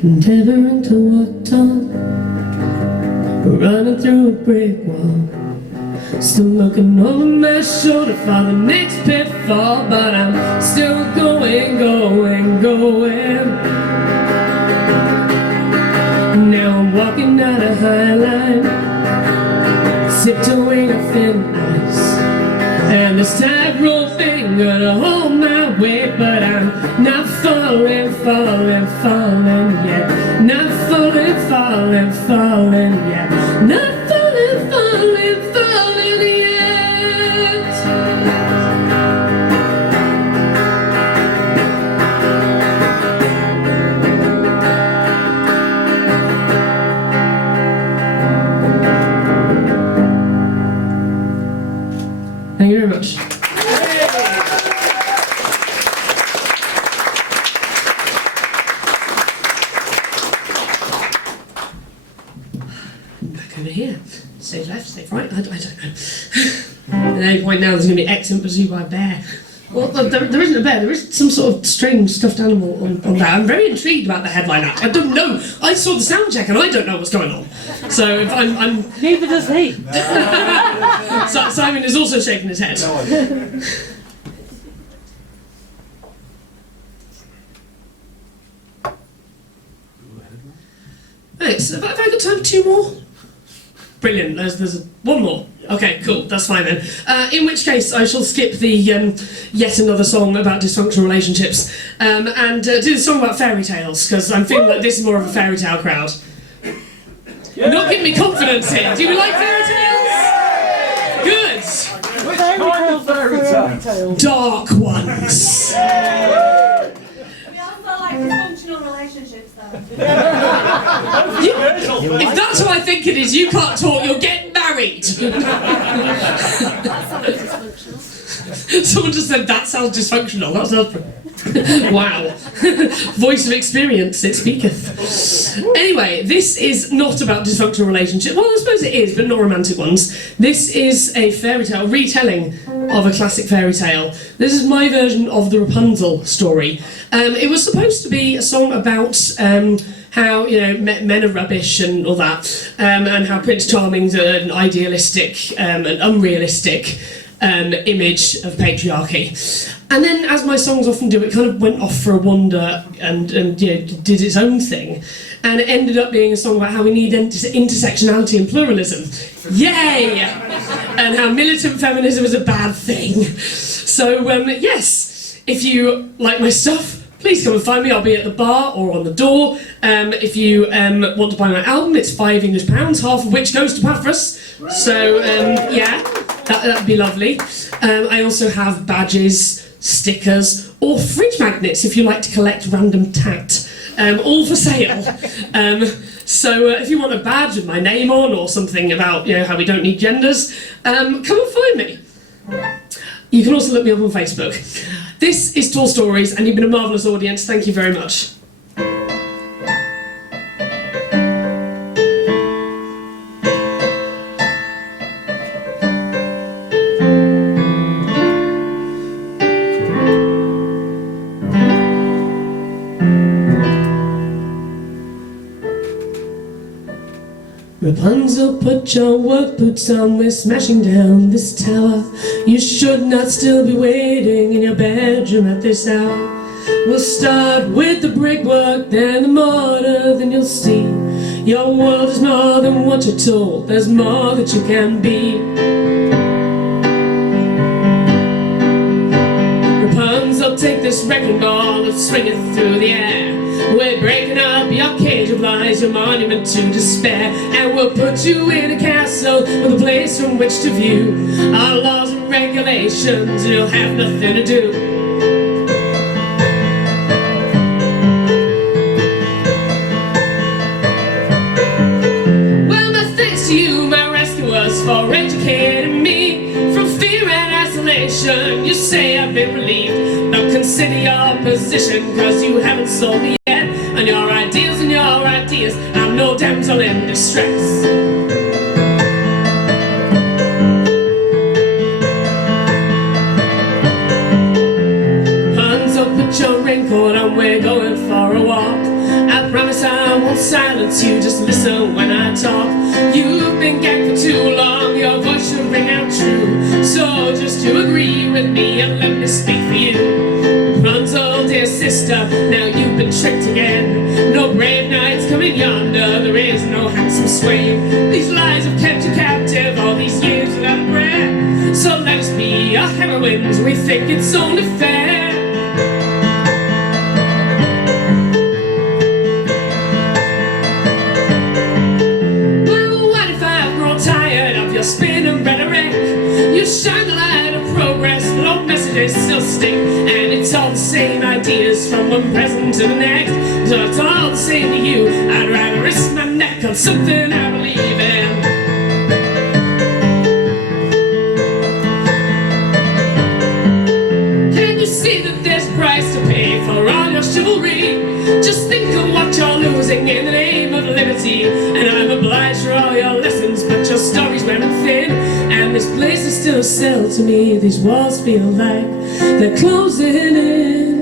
Endeavoring to walk tall, running through a brick wall, still looking over my shoulder for the next pitfall, but I'm still going. Now I'm walking down a high line, tiptoeing a thin ice, and this tightrope ain't gonna hold my weight, but I'm not falling yet. Not falling yet. Not falling yet. Thank you very much. Over here, stage left, stage right, I don't know. At any point now there's going to be excellent pursuit by a bear. Well, there isn't a bear, there is some sort of strange stuffed animal on that. I'm very intrigued about the headline act. I don't know, I saw the sound check and I don't know what's going on. So if I'm Neither does he. Simon is also shaking his head. Right, so have I got time for two more? Brilliant, there's one more. Okay, cool, that's fine then. In which case I shall skip the yet another song about dysfunctional relationships and do the song about fairy tales, because I'm feeling like this is more of a fairy tale crowd. You're not giving me confidence here. Do you like fairy tales? Good. Which kind of fairy tale? Dark ones. We also like dysfunctional relationships, though. If that's what I think it is, you can't talk, you're getting married. That sounds dysfunctional. Someone just said, that sounds dysfunctional. That sounds... Wow. Voice of experience, it speaketh. Anyway, this is not about dysfunctional relationships. Well, I suppose it is, but not romantic ones. This is a fairy tale, retelling of a classic fairy tale. This is my version of the Rapunzel story. It was supposed to be a song about how, you know, men are rubbish and all that, and how Prince Charming's an idealistic and unrealistic. image of patriarchy. And then, as my songs often do, it kind of went off for a wander and did its own thing. And it ended up being a song about how we need intersectionality and pluralism. Yay! And how militant feminism is a bad thing. So, yes, if you like my stuff, please come and find me. I'll be at the bar or on the door. If you want to buy my album, it's £5 English, half of which goes to Paphras. So, yeah, that'd be lovely. I also have badges, stickers, or fridge magnets if you like to collect random tat. All for sale. So if you want a badge with my name on or something about how we don't need genders, come and find me. You can also look me up on Facebook. This is Tall Stories, and you've been a marvellous audience. Thank you very much. Rapunzel, put your work boots on, we're smashing down this tower. You should not still be waiting in your bedroom at this hour. We'll start with the brickwork, then the mortar, then you'll see. Your world is more than what you're told, there's more that you can be. Rapunzel, take this wrecking ball and swing it through the air. We're breaking up your cage of lies, your monument to despair. And we'll put you in a castle with a place from which to view our laws and regulations, and you'll have nothing to do. Well, my thanks to you, my rescuers, for educating me from fear and isolation. You say I've been relieved, now consider your position, cause you haven't sold me yet. And your ideas, I'm no damsel in distress. Rapunzel, put your raincoat on, we're going for a walk. I promise I won't silence you, just listen when I talk. You've been gagged for too long, your voice should ring out true. So just you agree with me and let me speak for you. Rapunzel, dear sister, now you've been tricked again. No brave knights coming yonder, there is no handsome swain. These lies have kept you captive all these years without prayer. So let us be our heroines, we think it's only fair. Well, what if I've grown tired of your spin and rhetoric? You shine the light of progress, but old messages still stick. And it's all the same ideas from one present to the next. So it's all the same to you, I'd rather risk my neck on something I believe in. Can you see that there's a price to pay for all your chivalry? Just think of what you're losing in the name of liberty. And I'm obliged for all your lessons, but your story's wearing thin. And this place is still a cell to me, these walls feel like they're closing in.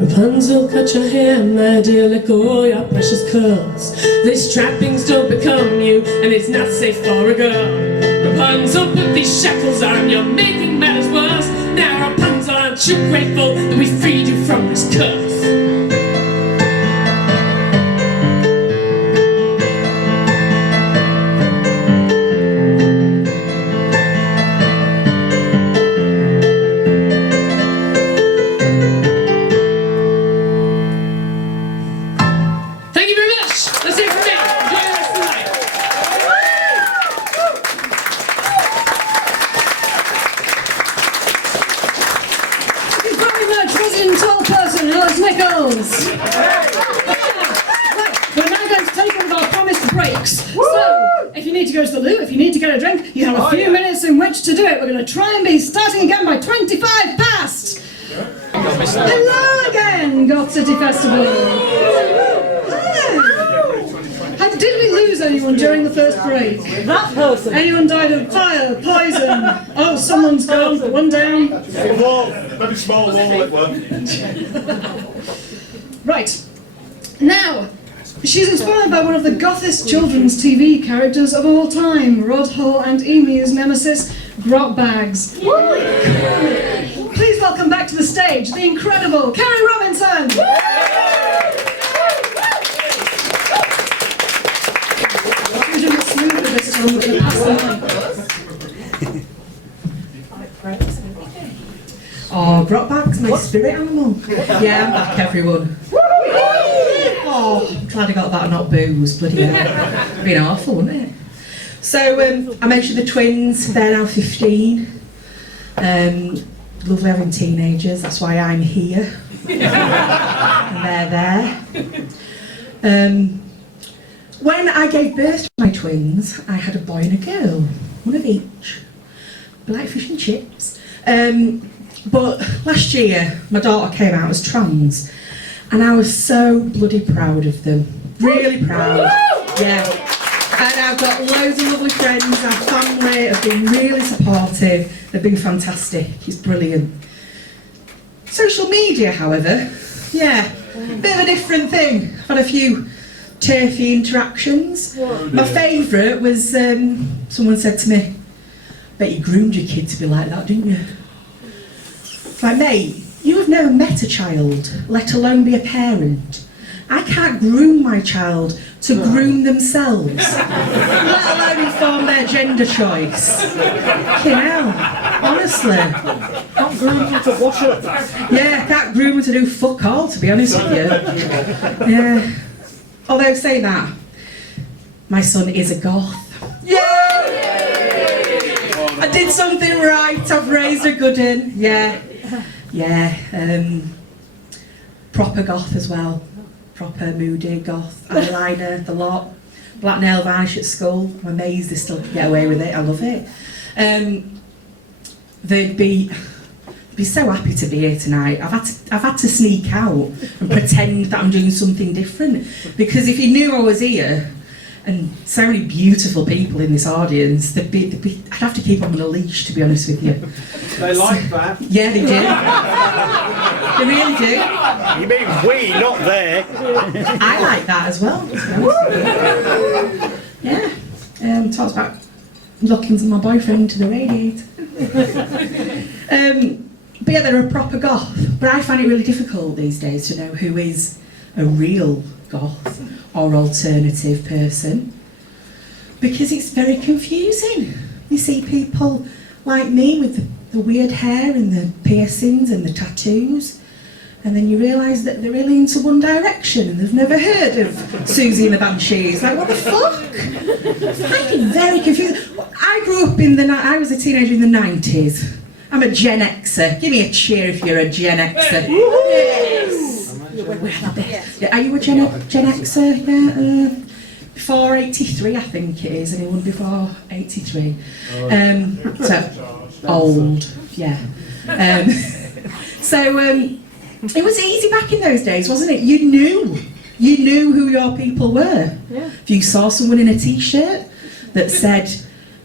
Rapunzel, cut your hair, my dear, let go your precious curls. These trappings don't become you, and it's not safe for a girl. Rapunzel, put these shackles on, you're making matters worse. Now Rapunzel, aren't you grateful that we freed you from this curse? We're going to try and be starting again by 25 past. Hello again, Goth City Festival. Did we lose anyone during the first break? That person. Anyone died of fire, poison? Oh, someone's gone. One down. Wall, maybe small wall it were. Right. Now, she's inspired by one of the gothest children's TV characters of all time, Rod Hull and Emu's nemesis, Grot Bags. Please welcome back to the stage the incredible Kerry Robinson! I'm doing it smoother this time, I'm gonna pass the mic. Oh, Grot Bag's my spirit animal. Yeah, I'm back, everyone. Oh, I'm glad I got that and not booze, bloody hell. It's been awful, wasn't it? So, I mentioned the twins, they're now 15. Lovely having teenagers, that's why I'm here. And they're there. When I gave birth to my twins, I had a boy and a girl, one of each. Like fish and chips. But last year, my daughter came out as trans, and I was so bloody proud of them. Really proud. Yeah. And I've got loads of lovely friends, our family have been really supportive, they've been fantastic, it's brilliant. Social media, however, yeah, bit of a different thing. I've had a few turfy interactions. My favourite was, someone said to me, bet you groomed your kid to be like that, didn't you? Like, mate, you have never met a child, let alone be a parent. I can't groom my child to groom themselves, let alone inform their gender choice. You know, honestly. Can't groom you to wash up. Yeah, can't groom them to do fuck all, to be honest with you. Yeah. Although, saying that, my son is a goth. Yay! I did something right, I've raised a good un. Yeah. Yeah. Proper goth as well. Proper moody goth. Eyeliner, the lot. Black nail varnish at school. I'm amazed they still can get away with it. I love it. They'd be so happy to be here tonight. I've had to sneak out and pretend that I'm doing something different, because if you knew I was here and so many beautiful people in this audience, I'd have to keep them on a leash, to be honest with you. They like that. Yeah, they do. They really do. You mean we, not they? I like that as well. Yeah. Talks about looking my boyfriend into the radiator. But yeah, they're a proper goth. But I find it really difficult these days to know who is a real goth or alternative person, because it's very confusing. You see people like me with the weird hair and the piercings and the tattoos, and then you realise that they're really into One Direction and they've never heard of Susie and the Banshees. Like, what the fuck? I find it very confusing. I grew up I was a teenager in the 90s. I'm a Gen Xer. Give me a cheer if you're a Gen Xer. Yes! Yeah, are you a Gen Xer? Yeah. Before 83, I think it is, anyone before 83? So, old, yeah. It was easy back in those days, wasn't it? You knew who your people were. Yeah. If you saw someone in a t-shirt that said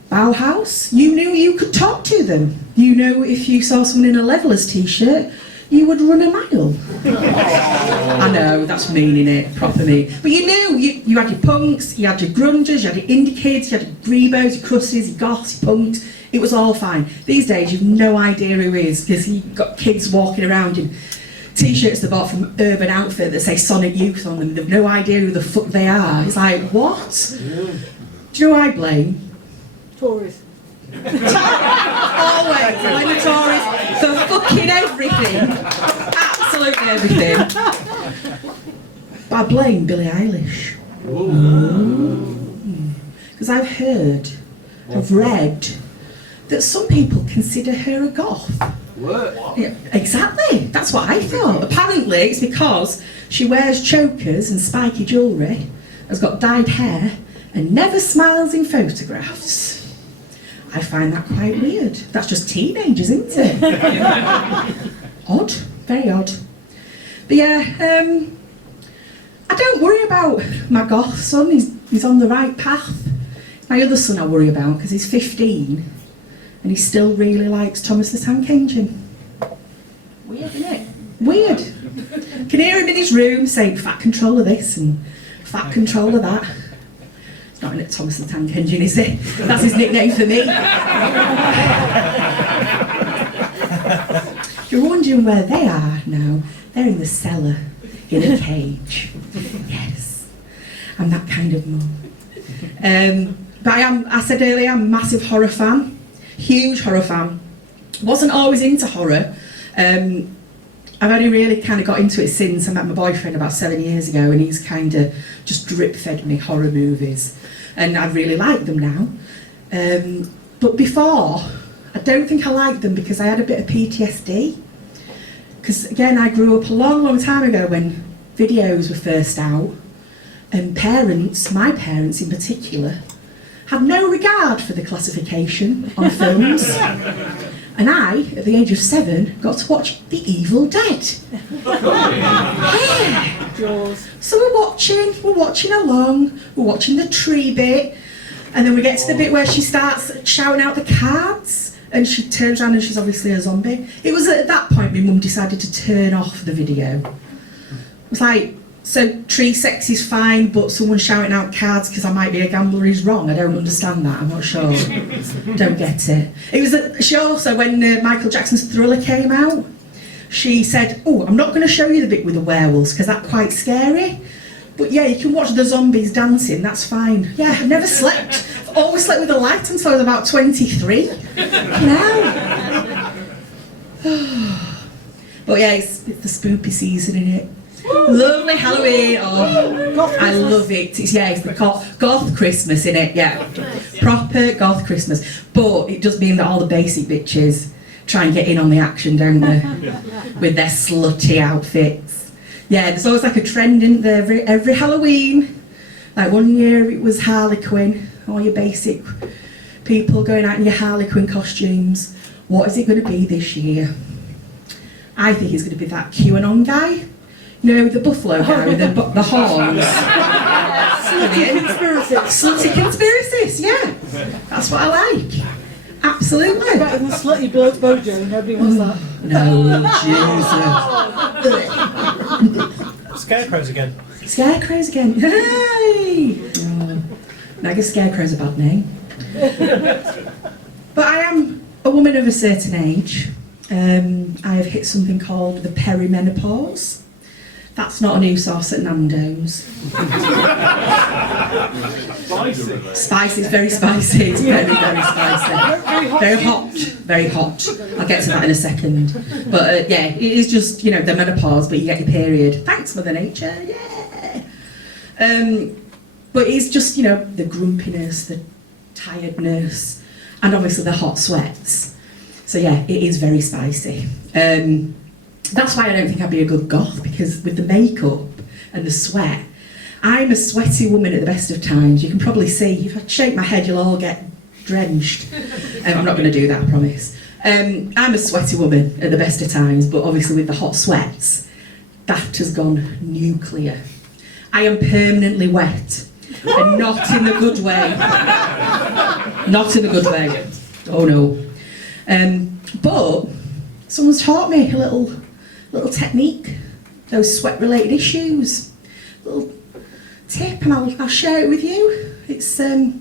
Bauhaus, you knew you could talk to them. You know, if you saw someone in a Levelers t-shirt, you would run a mile. I know, that's meaning it, proper mean. But you knew, you had your punks, you had your grungers, you had your indie kids, you had your grebos, your crussies, your goths, your punks. It was all fine. These days, you've no idea who he is, because you've got kids walking around in t-shirts they bought from Urban Outfit that say Sonic Youth on them. They've no idea who the fuck they are. It's like, what? Do you know who I blame? Tories. Always blame the Tories for fucking everything. Absolutely everything. But I blame Billie Eilish. Because I've read that some people consider her a goth. What? Yeah, exactly, that's what I thought. Apparently it's because she wears chokers and spiky jewellery, has got dyed hair, and never smiles in photographs. I find that quite weird. That's just teenagers, isn't it? Odd, very odd. But yeah, I don't worry about my goth son. He's He's on the right path. My other son I worry about because he's 15 and he still really likes Thomas the Tank Engine. Weird, isn't it? Weird. Can hear him in his room saying fat control of this and fat control of that. It's not in it Thomas the Tank Engine, is it? That's his nickname for me. You're wondering where they are now. They're in the cellar, in a cage. Yes, I'm that kind of mum. But I said earlier, I'm a massive horror fan. Huge horror fan. Wasn't always into horror. I've only really kind of got into it since I met my boyfriend about 7 years ago, and he's kind of just drip-fed me horror movies. And I really like them now. But before, I don't think I liked them because I had a bit of PTSD. Because again, I grew up a long, long time ago when videos were first out, and parents, my parents in particular, had no regard for the classification on films. And I, at the age of 7, got to watch The Evil Dead. Yeah. Jaws. So we're watching along, we're watching the tree bit, and then we get to the bit where she starts shouting out the cards, and she turns around and she's obviously a zombie. It was at that point my mum decided to turn off the video. It was like, so tree sex is fine, but someone shouting out cards because I might be a gambler is wrong. I don't understand that. I'm not sure. Don't get it. It was. She also, when Michael Jackson's Thriller came out, she said, "Oh, I'm not going to show you the bit with the werewolves because that's quite scary. But yeah, you can watch the zombies dancing. That's fine." Yeah, I've never slept. I've always slept with a light until I was about 23. Now. But yeah, it's the spoopy season, isn't it? Lovely Halloween. Oh, I love it. It's the goth Christmas, innit? Yeah. Proper goth Christmas. But it does mean that all the basic bitches try and get in on the action, don't they? With their slutty outfits. Yeah, there's always like a trend in there every Halloween. Like one year it was Harley Quinn. All your basic people going out in your Harley Quinn costumes. What is it going to be this year? I think it's going to be that QAnon guy. No, the buffalo guy with the horns. Slutty conspiracies. Slutty conspiracies, yeah. That's what I like. Absolutely. Better than slutty bojo, nobody wants that. No, Jesus. Scarecrows again. Scarecrows again. Hey! Oh, I guess Scarecrow's a bad name. But I am a woman of a certain age. I have hit something called the perimenopause. That's not a new sauce at Nando's. Spicy. Spicy, it's very spicy. It's very, very spicy. Very hot, very hot. I'll get to that in a second. But yeah, it is just, the menopause, but you get your period. Thanks, Mother Nature, yeah. But it's just, the grumpiness, the tiredness, and obviously the hot sweats. So yeah, it is very spicy. That's why I don't think I'd be a good goth, because with the makeup and the sweat, I'm a sweaty woman at the best of times. You can probably see, if I shake my head, you'll all get drenched. I'm not going to do that, I promise. I'm a sweaty woman at the best of times, but obviously with the hot sweats, that has gone nuclear. I am permanently wet, and not in the good way. Not in the good way. Oh no. But someone's taught me a little technique, those sweat-related issues. Little tip, and I'll share it with you. It's a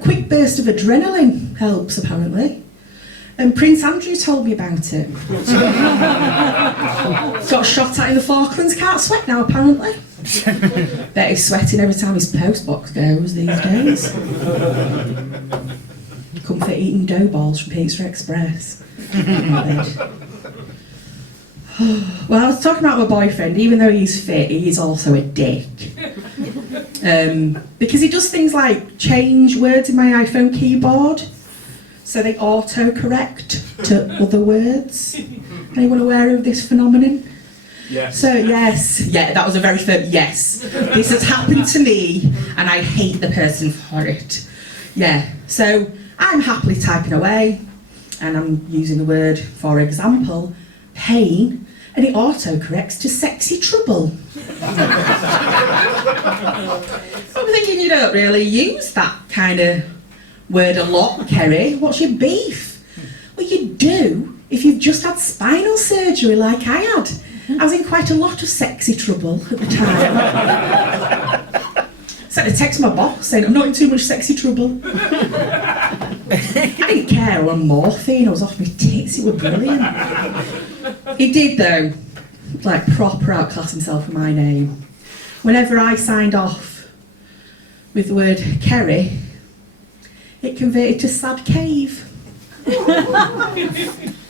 quick burst of adrenaline helps, apparently. And Prince Andrew told me about it. Got shot at in the Falklands, can't sweat now, apparently. Bet he's sweating every time his postbox goes these days. Comfort eating dough balls from Pizza Express. Well, I was talking about my boyfriend. Even though he's fit, he's also a dick. Because he does things like change words in my iPhone keyboard so they auto-correct to other words. Anyone aware of this phenomenon? Yes. So yes, yeah, that was a very firm yes. This has happened to me and I hate the person for it. Yeah, so I'm happily typing away and I'm using the word, for example, pain, and it autocorrects to sexy trouble. I'm thinking you don't really use that kind of word a lot, Kerry. What's your beef? Well, you do if you've just had spinal surgery like I had. I was in quite a lot of sexy trouble at the time. So I had to text my boss saying I'm not in too much sexy trouble. I didn't care, I was on morphine, I was off my tits, it was brilliant. He did though, like proper outclass himself with my name. Whenever I signed off with the word Kerry, it converted to Sad Cave.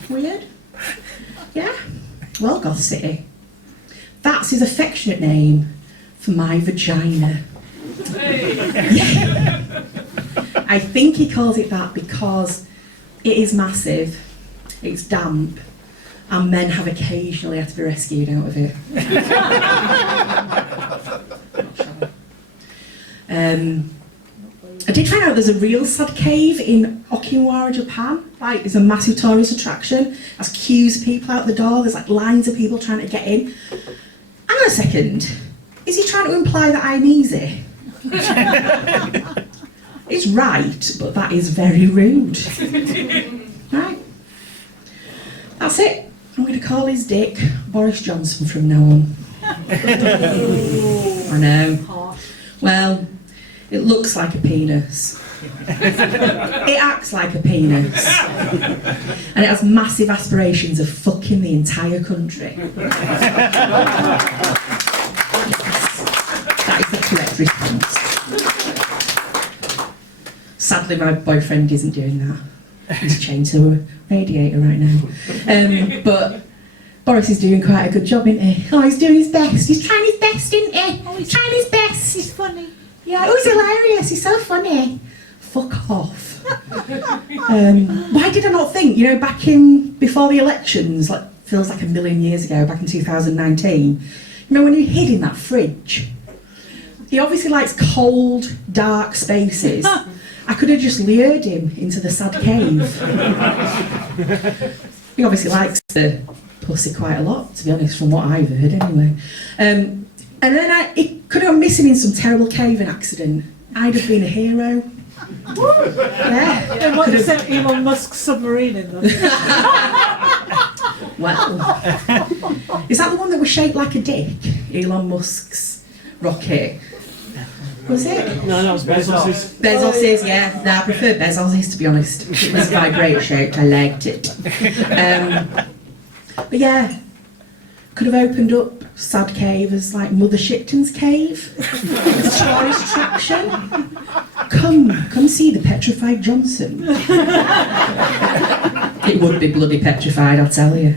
Weird? Yeah? Well, Goth City. That's his affectionate name for my vagina. Yeah. I think he calls it that because it is massive, it's damp, and men have occasionally had to be rescued out of it. I did find out there's a real sad cave in Okinawa, Japan. Like, it's a massive tourist attraction. There's queues of people out the door. There's like lines of people trying to get in. Hang on a second. Is he trying to imply that I'm easy? It's right, but that is very rude. Right. That's it. I'm going to call his dick Boris Johnson from now on. I know. Well, it looks like a penis. It acts like a penis. And it has massive aspirations of fucking the entire country. That is the correct response. Sadly, my boyfriend isn't doing that. He's chained to a radiator right now. But Boris is doing quite a good job, isn't he? Oh, he's doing his best. He's trying his best, isn't he? Oh, he's trying his best. He's funny. Yeah, oh, he's hilarious. He's so funny. Fuck off. Why did I not think, you know, back in, before the elections, like, feels like a million years ago, back in 2019, you know, when he hid in that fridge? He obviously likes cold, dark spaces. I could have just lured him into the sad cave. He obviously likes the pussy quite a lot, to be honest, from what I've heard anyway. And then it could have gone missing in some terrible caving accident. I'd have been a hero. Yeah. And what you sent Elon Musk's submarine in them? Well, is that the one that was shaped like a dick? Elon Musk's rocket? Was it? No, that was Bezos's. Bezos's, yeah. No, I prefer Bezos's, to be honest. It was vibrator shaped, I liked it. But yeah, could have opened up Sad Cave as like Mother Shipton's cave. It's a tourist attraction. Come see the petrified Johnson. It would be bloody petrified, I'll tell you.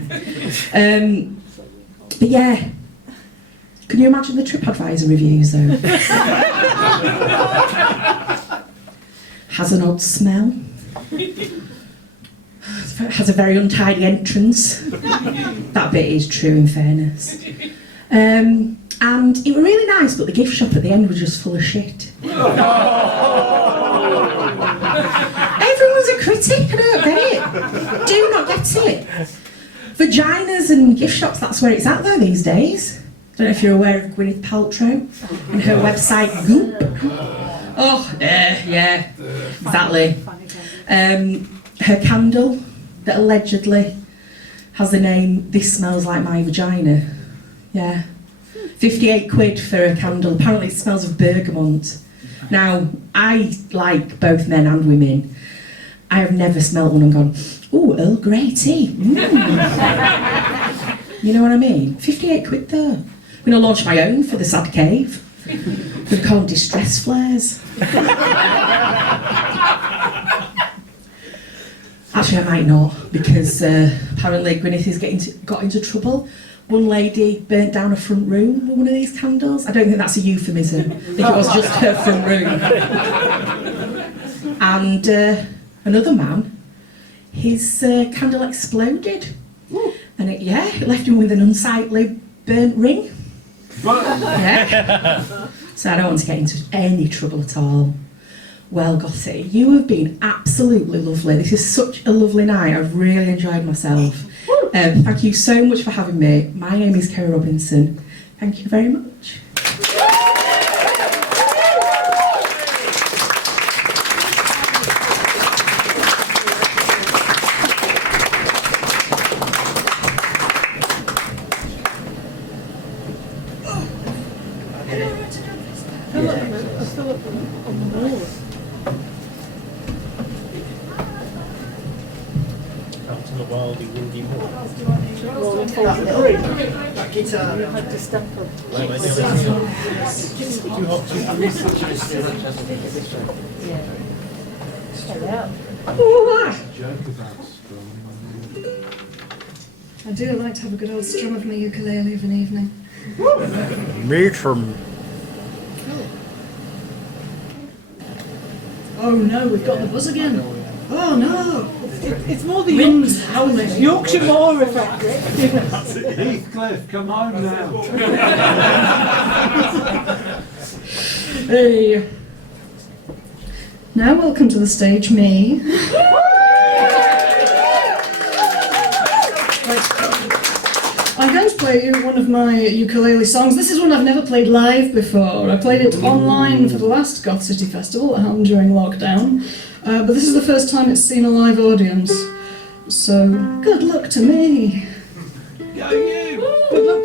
But yeah, can you imagine the TripAdvisor reviews though? Has an odd smell. Has a very untidy entrance. That bit is true, in fairness. And it was really nice, but the gift shop at the end was just full of shit. Everyone's a critic, I don't get it. Do not get it. Vaginas and gift shops, that's where it's at though these days. Don't know if you're aware of Gwyneth Paltrow and her website Goop. Oh, yeah, exactly. Her candle that allegedly has the name "This smells like my vagina." Yeah, 58 quid for a candle. Apparently it smells of bergamot. Now, I like both men and women. I have never smelt one and gone, "Ooh, Earl Grey tea." You know what I mean? 58 quid though. I'm going to launch my own for the Sad Cave. I'm going to call them distress flares. Actually, I might not, because apparently Gwyneth has got into trouble. One lady burnt down a front room with one of these candles. I don't think that's a euphemism. I think it was just her front room. And another man, his candle exploded. And it left him with an unsightly burnt ring. Yeah. So I don't want to get into any trouble at all. Well, Gothy, you have been absolutely lovely. This is such a lovely night. I've really enjoyed myself. Thank you so much for having me. My name is Kara Robinson. Thank you very much. Out in the wildy, windy moor. That guitar. You had to step up. Too hot, too I do like to have a good old strum of my ukulele of an evening. Me from. Oh no, we've got the buzz again. Oh no! It's more the Wind's howling. Yorkshire Moor effect. Heathcliff, come home now. Hey. Now welcome to the stage, me. I'm going to play you one of my ukulele songs. This is one I've never played live before. I played it online for the last Goth City Festival that happened during lockdown. But this is the first time it's seen a live audience. So, good luck to me. Go you!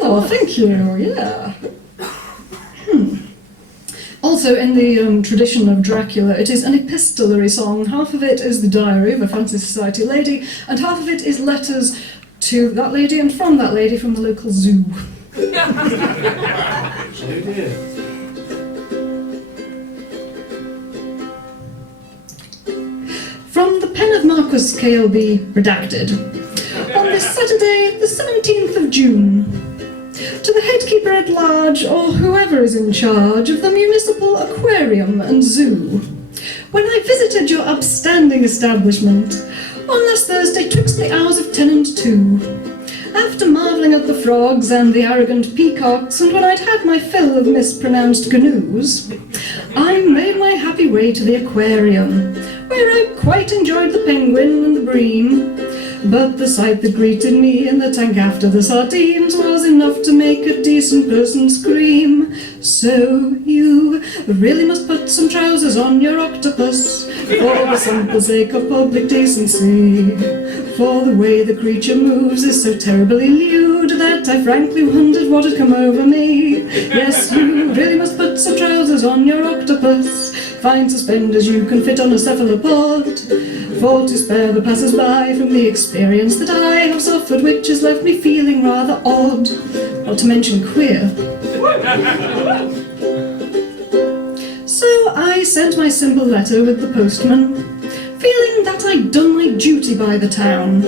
Oh, thank you, yeah. Also, in the tradition of Dracula, it is an epistolary song. Half of it is the diary of a fancy society lady, and half of it is letters to that lady and from that lady from the local zoo. Oh dear. From the pen of Marquis KLB, redacted. On this Saturday, the 17th of June, to the headkeeper at large, or whoever is in charge of the municipal aquarium and zoo, when I visited your upstanding establishment on last Thursday twixt the hours of 10 and 2, after marvelling at the frogs and the arrogant peacocks, and when I'd had my fill of mispronounced canoes, I made my happy way to the aquarium, where I quite enjoyed the penguin and the bream. But the sight that greeted me in the tank after the sardines was enough to make a decent person scream. So you really must put some trousers on your octopus, for the simple sake of public decency. For the way the creature moves is so terribly lewd that I frankly wondered what had come over me. Yes, you really must put some trousers on your octopus, fine suspenders you can fit on a cephalopod, for to spare the passers-by from the experience that I have suffered, which has left me feeling rather odd, not to mention queer. So I sent my simple letter with the postman, feeling that I'd done my duty by the town.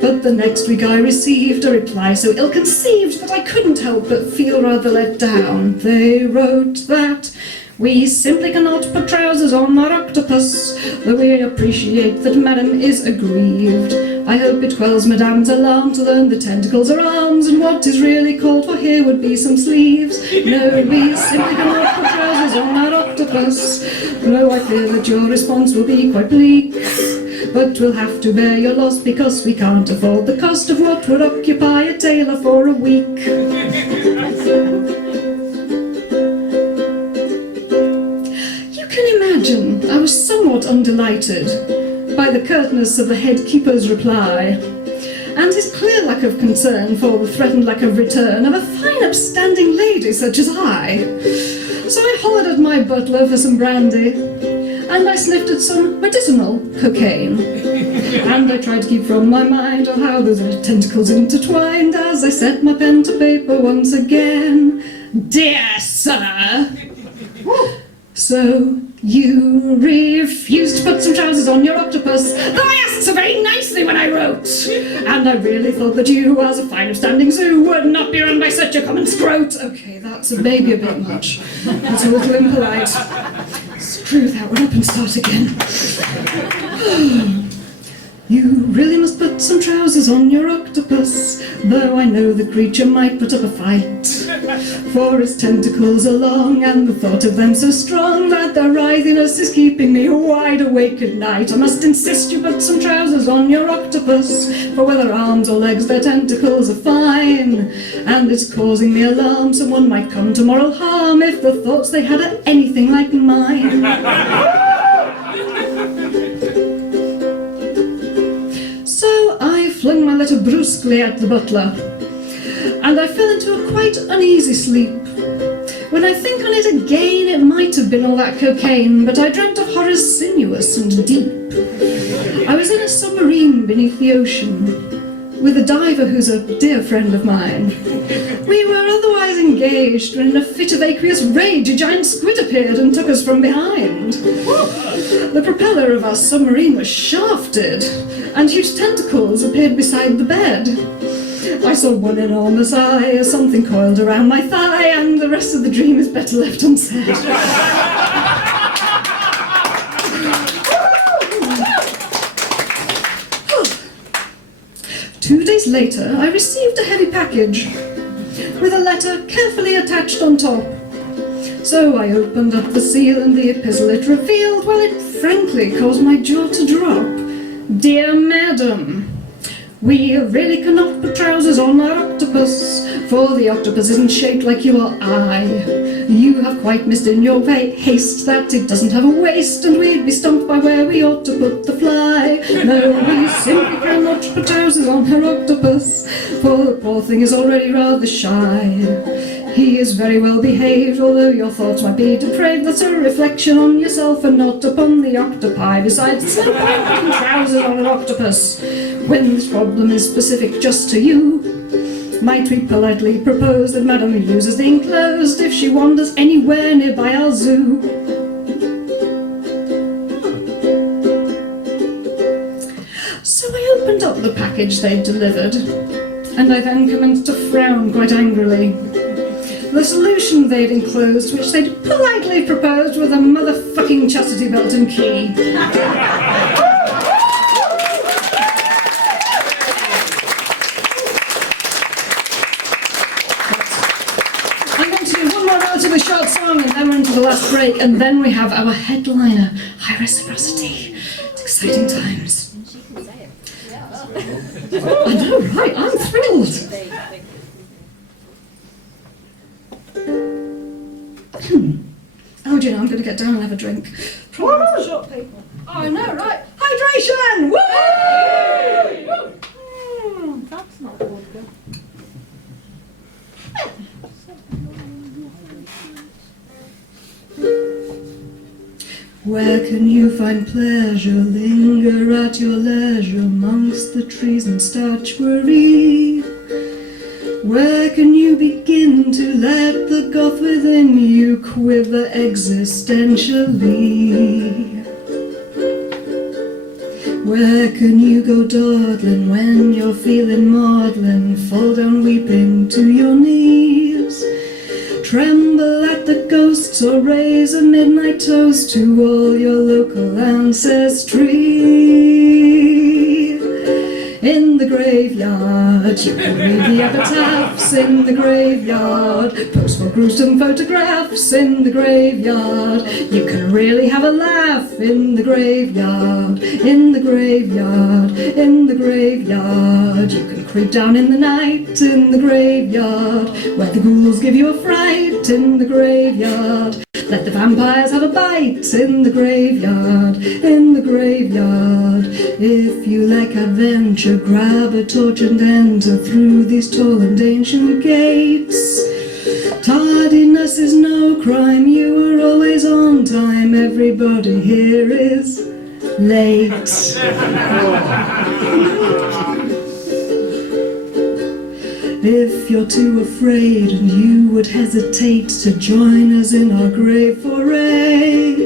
But the next week I received a reply so ill-conceived that I couldn't help but feel rather let down. They wrote that we simply cannot put trousers on our octopus, though we appreciate that Madame is aggrieved. I hope it quells Madame's alarm to learn the tentacles are arms, and what is really called for here would be some sleeves. No, we simply cannot put trousers on our octopus. No, I fear that your response will be quite bleak, but we'll have to bear your loss because we can't afford the cost of what would occupy a tailor for a week. Imagine, I was somewhat undelighted by the curtness of the head keeper's reply, and his clear lack of concern for the threatened lack of return of a fine upstanding lady such as I. So I hollered at my butler for some brandy, and I sniffed at some medicinal cocaine, and I tried to keep from my mind all how those tentacles intertwined as I set my pen to paper once again. Dear sir, so you refused to put some trousers on your octopus, though I asked so very nicely when I wrote. And I really thought that you, as a fine upstanding zoo, would not be run by such a common scrote. Okay, that's maybe a bit much. That's a little impolite. Screw that one up and start again. You really must put some trousers on your octopus, though I know the creature might put up a fight. For its tentacles are long, and the thought of them so strong that their writhiness is keeping me wide awake at night. I must insist you put some trousers on your octopus, for whether arms or legs their tentacles are fine, and it's causing me alarm. Someone might come to moral harm if the thoughts they had are anything like mine. So I flung my letter brusquely at the butler, and I fell into a quite uneasy sleep. When I think on it again, it might have been all that cocaine, but I dreamt of horrors sinuous and deep. I was in a submarine beneath the ocean, with a diver who's a dear friend of mine. We were otherwise engaged when in a fit of aqueous rage a giant squid appeared and took us from behind. The propeller of our submarine was shafted, and huge tentacles appeared beside the bed. I saw one enormous eye, something coiled around my thigh, and the rest of the dream is better left unsaid. 2 days later, I received a heavy package with a letter carefully attached on top. So I opened up the seal, and the epistle it revealed, well, it frankly caused my jaw to drop. Dear Madam, we really cannot put trousers on our octopus, for the octopus isn't shaped like you or I. You have quite missed in your haste that it doesn't have a waist, and we'd be stumped by where we ought to put the fly. No, we simply cannot put trousers on her octopus, for the poor thing is already rather shy. He is very well behaved, although your thoughts might be depraved. That's a reflection on yourself and not upon the octopi. Besides, it's no point putting trousers on an octopus when this problem is specific just to you. Might we politely propose that Madam uses the enclosed if she wanders anywhere nearby our zoo? So I opened up the package they'd delivered, and I then commenced to frown quite angrily. The solution they'd enclosed, which they'd politely proposed, with a motherfucking chastity belt and key. I'm going to do one more relatively short song, and then we're into the last break, and then we have our headliner, High Reciprocity. It's exciting times. I know, right? I'm thrilled. Oh, do you know, I'm going to get down and have a drink. Probably for short people. Oh, I know, right? Hydration! Woo! That's not vodka. Where can you find pleasure? Linger at your leisure amongst the trees and statuary. Where can you begin to let the Goth within you quiver existentially? Where can you go dawdling when you're feeling maudlin? Fall down weeping to your knees. Tremble at the ghosts or raise a midnight toast to all your local ancestry. In the graveyard, you can read the epitaphs in the graveyard, post more gruesome photographs in the graveyard. You can really have a laugh in the graveyard, in the graveyard, in the graveyard. You can creep down in the night in the graveyard, where the ghouls give you a fright in the graveyard. Let the vampires have a bite in the graveyard, in the graveyard. If you like adventure, grab a torch and enter through these tall and ancient gates. Tardiness is no crime, you are always on time. Everybody here is late. If you're too afraid and you would hesitate to join us in our grave foray,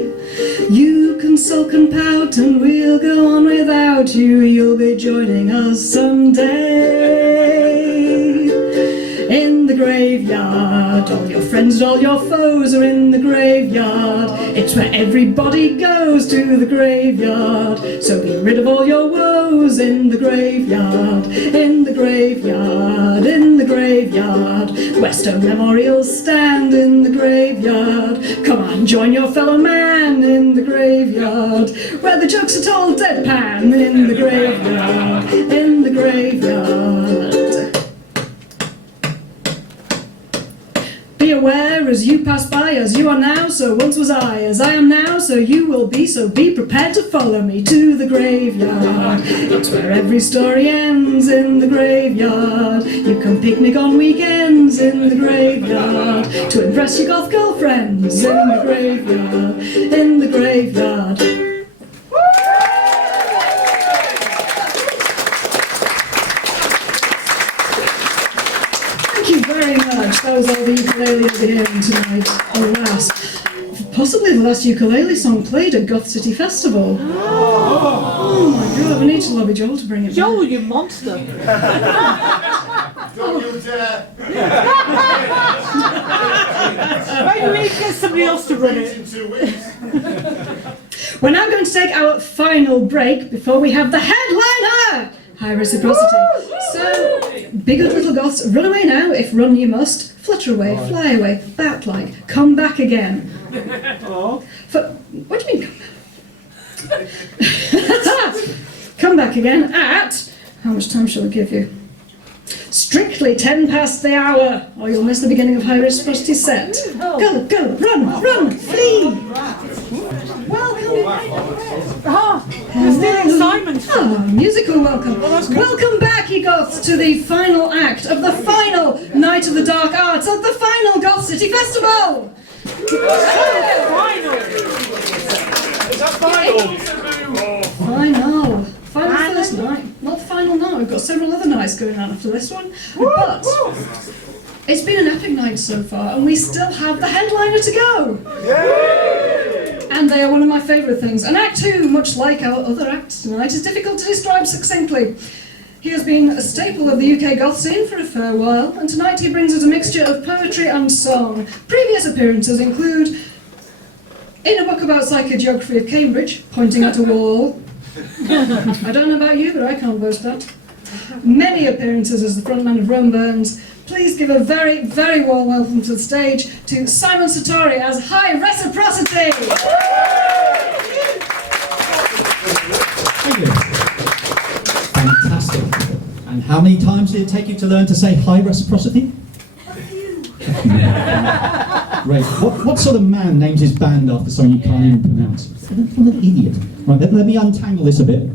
you can sulk and pout and we'll go on without you. You'll be joining us someday. in the graveyard. All your friends and all your foes are in the graveyard. It's where everybody goes, to the graveyard. So get rid of all your woes in the graveyard, in the graveyard, in the graveyard. Where stone memorials stand in the graveyard. Come on, join your fellow man in the graveyard. Where the jokes are told deadpan in the graveyard, in the graveyard. Be aware as you pass by, as you are now, so once was I, as I am now, so you will be, so be prepared to follow me to the graveyard. It's where every story ends, in the graveyard. You can picnic on weekends in the graveyard, to impress your goth girlfriends in the graveyard, in the graveyard. Thank you very much. That was all the ukulele you'll be hearing tonight. Alas, possibly the last ukulele song played at Goth City Festival. Oh my god, we need to lobby Joel to bring it Joel, back. you monster. Don't you dare! Maybe we need to get somebody else to run it. In 2 weeks. We're now going to take our final break before we have the headliner! High reciprocity. So, be good little goths, run away now if run you must. Flutter away, fly away, bat-like, come back again. Oh. What do you mean come back? Come back again at, how much time shall I give you? Strictly 10 past the hour, or you'll miss the beginning of High Reciprocity set. Go, go, run, flee! Welcome. We're stealing Simon's. Oh, musical welcome. Welcome back, ye Goths, to the final act of the final Night of the Dark Arts at the final Goth City Festival! Is that final? Final first night. Not final now, we've got several other nights going on after this one. But it's been an epic night so far, and we still have the headliner to go! And they are one of my favourite things. And Act 2, much like our other acts tonight, is difficult to describe succinctly. He has been a staple of the UK goth scene for a fair while, and tonight he brings us a mixture of poetry and song. Previous appearances include In a Book About Psychogeography of Cambridge, Pointing at a Wall. I don't know about you, but I can't boast that. Many appearances as the frontman of Rome Burns. Please give a very, very warm welcome to the stage to Simon Satori as High Reciprocity! Thank you. Fantastic. And how many times did it take you to learn to say high reciprocity? Great. What sort of man names his band after something you can't even pronounce? What an idiot. Right, let me untangle this a bit.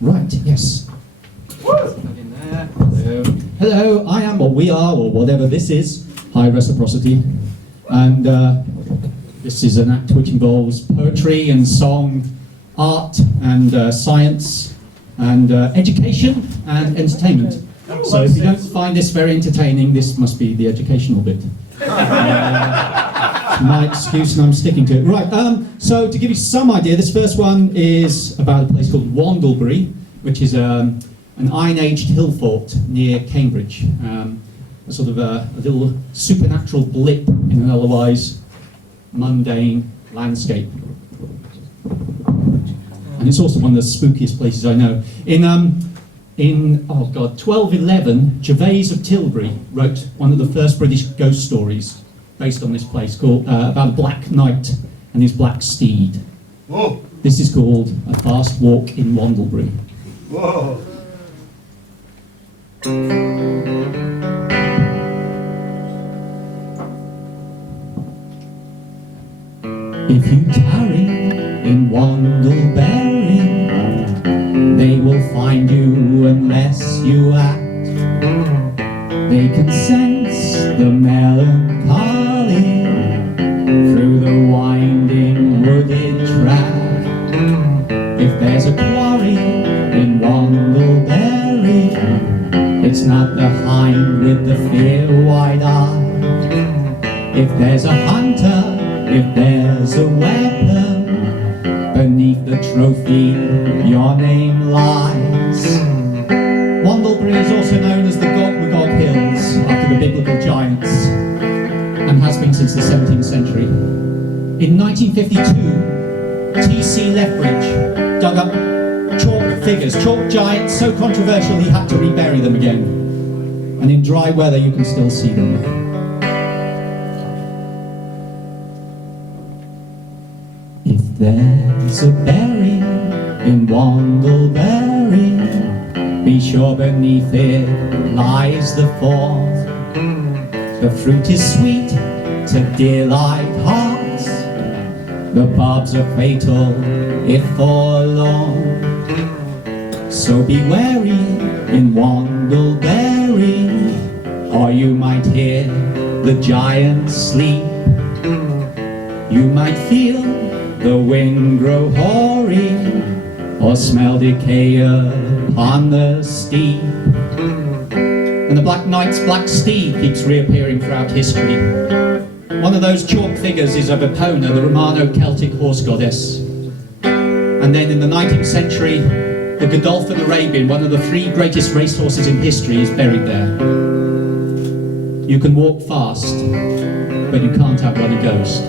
Right, yes. Hello. Hello, I am, or we are, or whatever this is, High Reciprocity. And this is an act which involves poetry and song, art and science and education and entertainment. So if you don't find this very entertaining, this must be the educational bit. My excuse, and I'm sticking to it. Right, so to give you some idea, this first one is about a place called Wandlebury, which is an Iron-aged hill fort near Cambridge. A sort of a little supernatural blip in an otherwise mundane landscape. And it's also one of the spookiest places I know. In 1211, Gervase of Tilbury wrote one of the first British ghost stories based on this place, called about a black knight and his black steed. Whoa! This is called A Fast Walk in Wandlebury. Whoa! If you tarry in Wandlebury, they will find you unless you act. They can sense the melancholy through the winding wooded track. If there's a quarry in Wandlebury, it's not the hind with the fear wide eye. If there's a hunter, if there's a weapon, beneath the trophy your name lies. Wandlebury Tilbury is also known as the Goth Hills, after the biblical giants, and has been since the 17th century. In 1952, T.C. Lethbridge dug up chalk figures, chalk giants, so controversial he had to rebury them again. And in dry weather you can still see them. If there's a berry in Wandleberry, be sure beneath it lies the fourth. The fruit is sweet to delight hearts, the barbs are fatal if forlorn. So be wary in Wandleberry, or you might hear the giants sleep. You might feel the wind grow hoary, or smell decay upon the steep. And the Black Knight's black steed keeps reappearing throughout history. One of those chalk figures is of Epona, the Romano-Celtic horse goddess. And then in the 19th century, the Godolphin Arabian, one of the 3 greatest racehorses in history, is buried there. You can walk fast, but you can't outrun a ghost.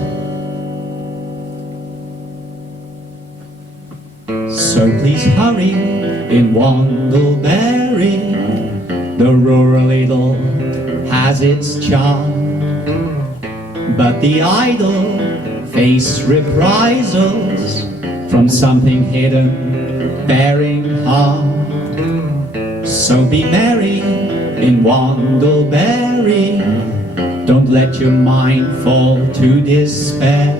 So please hurry in Wandleberry, the rural idyll has its charm, but the idle face reprisals from something hidden, bearing harm. So be merry in Wandleberry, don't let your mind fall to despair.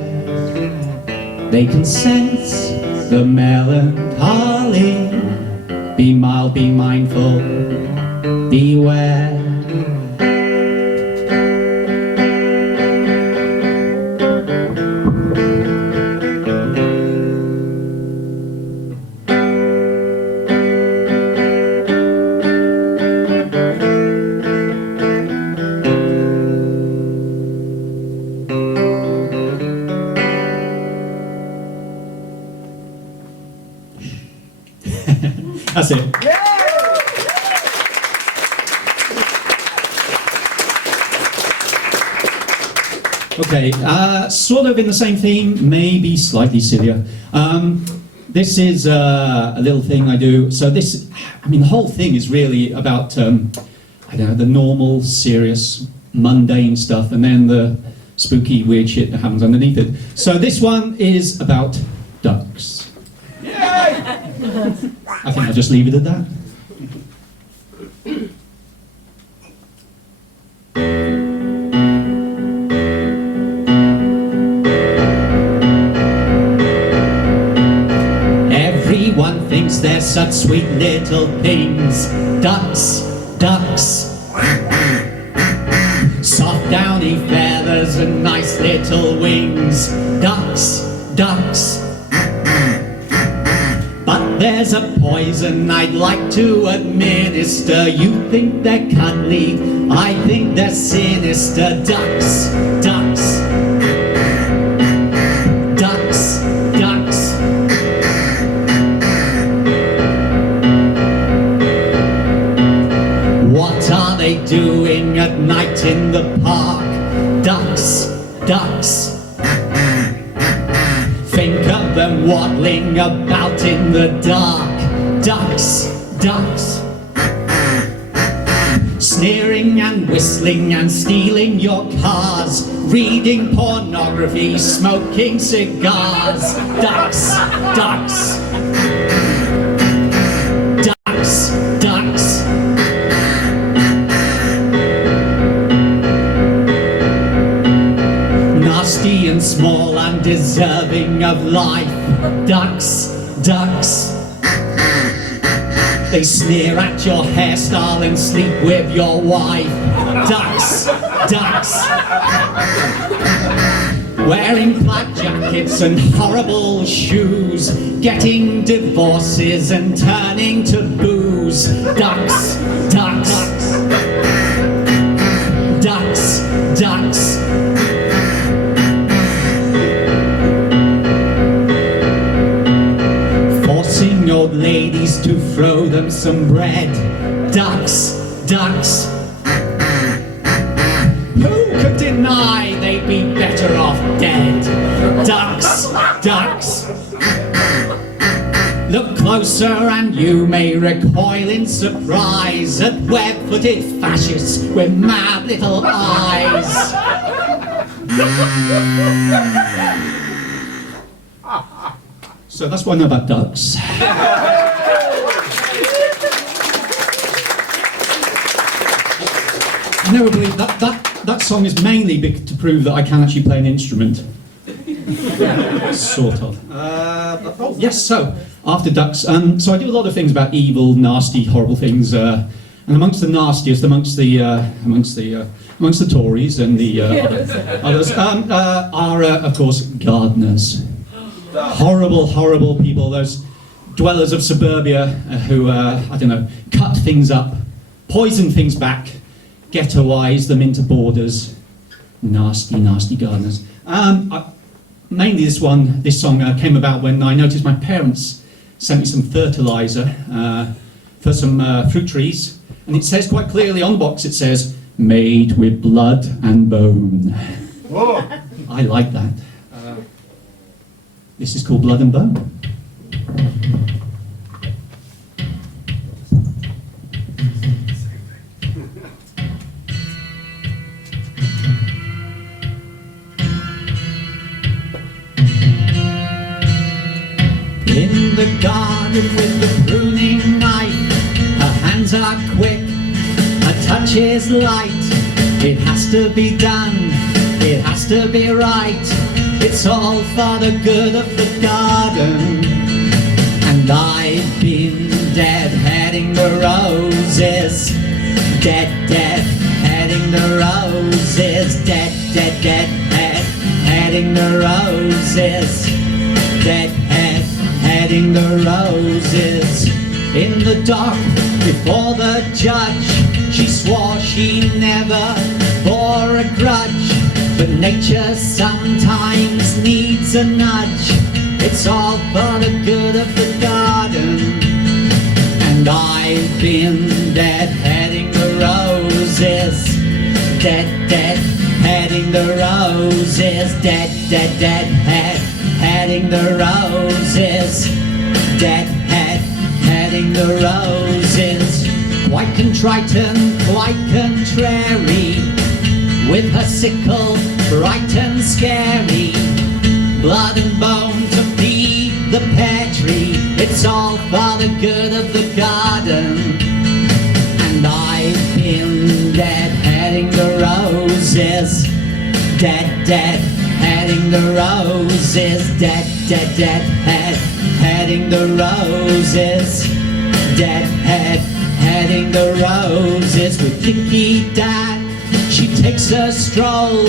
They can sense the melancholy, be mild, be mindful, beware. That's it. Okay, sort of in the same theme, maybe slightly sillier. This is a little thing I do. So this, I mean, the whole thing is really about, I don't know, the normal, serious, mundane stuff, and then the spooky, weird shit that happens underneath it. So this one is about ducks. I think I'll just leave it at that. Everyone thinks they're such sweet little things. Ducks, ducks. Soft downy feathers and nice little wings. Ducks, ducks. But there's a poison I'd like to administer. You think they're cuddly, I think they're sinister. Ducks, ducks. Ducks, ducks. What are they doing at night in the park? Ducks, ducks. Think of them waddling about in the dark. Ducks, ducks. Sneering and whistling and stealing your cars, reading pornography, smoking cigars. Ducks, ducks. Ducks, ducks. Nasty and small, undeserving of life. Ducks, ducks. They sneer at your hairstyle and sleep with your wife. Ducks, ducks. Wearing plaid jackets and horrible shoes, getting divorces and turning to booze. Ducks, ducks. Ducks, ducks. old ladies to throw them some bread. Ducks, ducks. Who could deny they'd be better off dead? Ducks, ducks. Look closer and you may recoil in surprise at web-footed fascists with mad little eyes. So that's what I know about ducks. I never believe that song is mainly to prove that I can actually play an instrument. Sort of. Oh, yes, so, after ducks. So I do a lot of things about evil, nasty, horrible things. And amongst the nastiest, amongst the Tories and the others, are, of course, gardeners. Horrible, horrible people. Those dwellers of suburbia who, I don't know, cut things up, poison things back, ghettoise them into borders. Nasty, nasty gardeners. Mainly this song came about when I noticed my parents sent me some fertiliser for some fruit trees, and it says quite clearly on the box, it says, made with blood and bone. Whoa. I like that. This is called Blood and Bone. In the garden with the pruning knife, her hands are quick, her touch is light. It has to be done, it has to be right. It's all for the good of the garden. And I've been deadheading the roses, deadheading the roses, deadheading the roses, deadheading the roses. In the dock before the judge, she swore she never bore a grudge. But nature sometimes needs a nudge. It's all for the good of the garden. And I've been deadheading the roses, deadheading the roses, deadheading the roses, deadheading the roses. Quite contrite and quite contrary, with her sickle bright and scary. Blood and bone to feed the pear tree. It's all for the good of the garden. And I've been deadheading the roses, deadheading the roses, deadheading the roses, deadheading the roses. With Kinky Dad, she takes a stroll,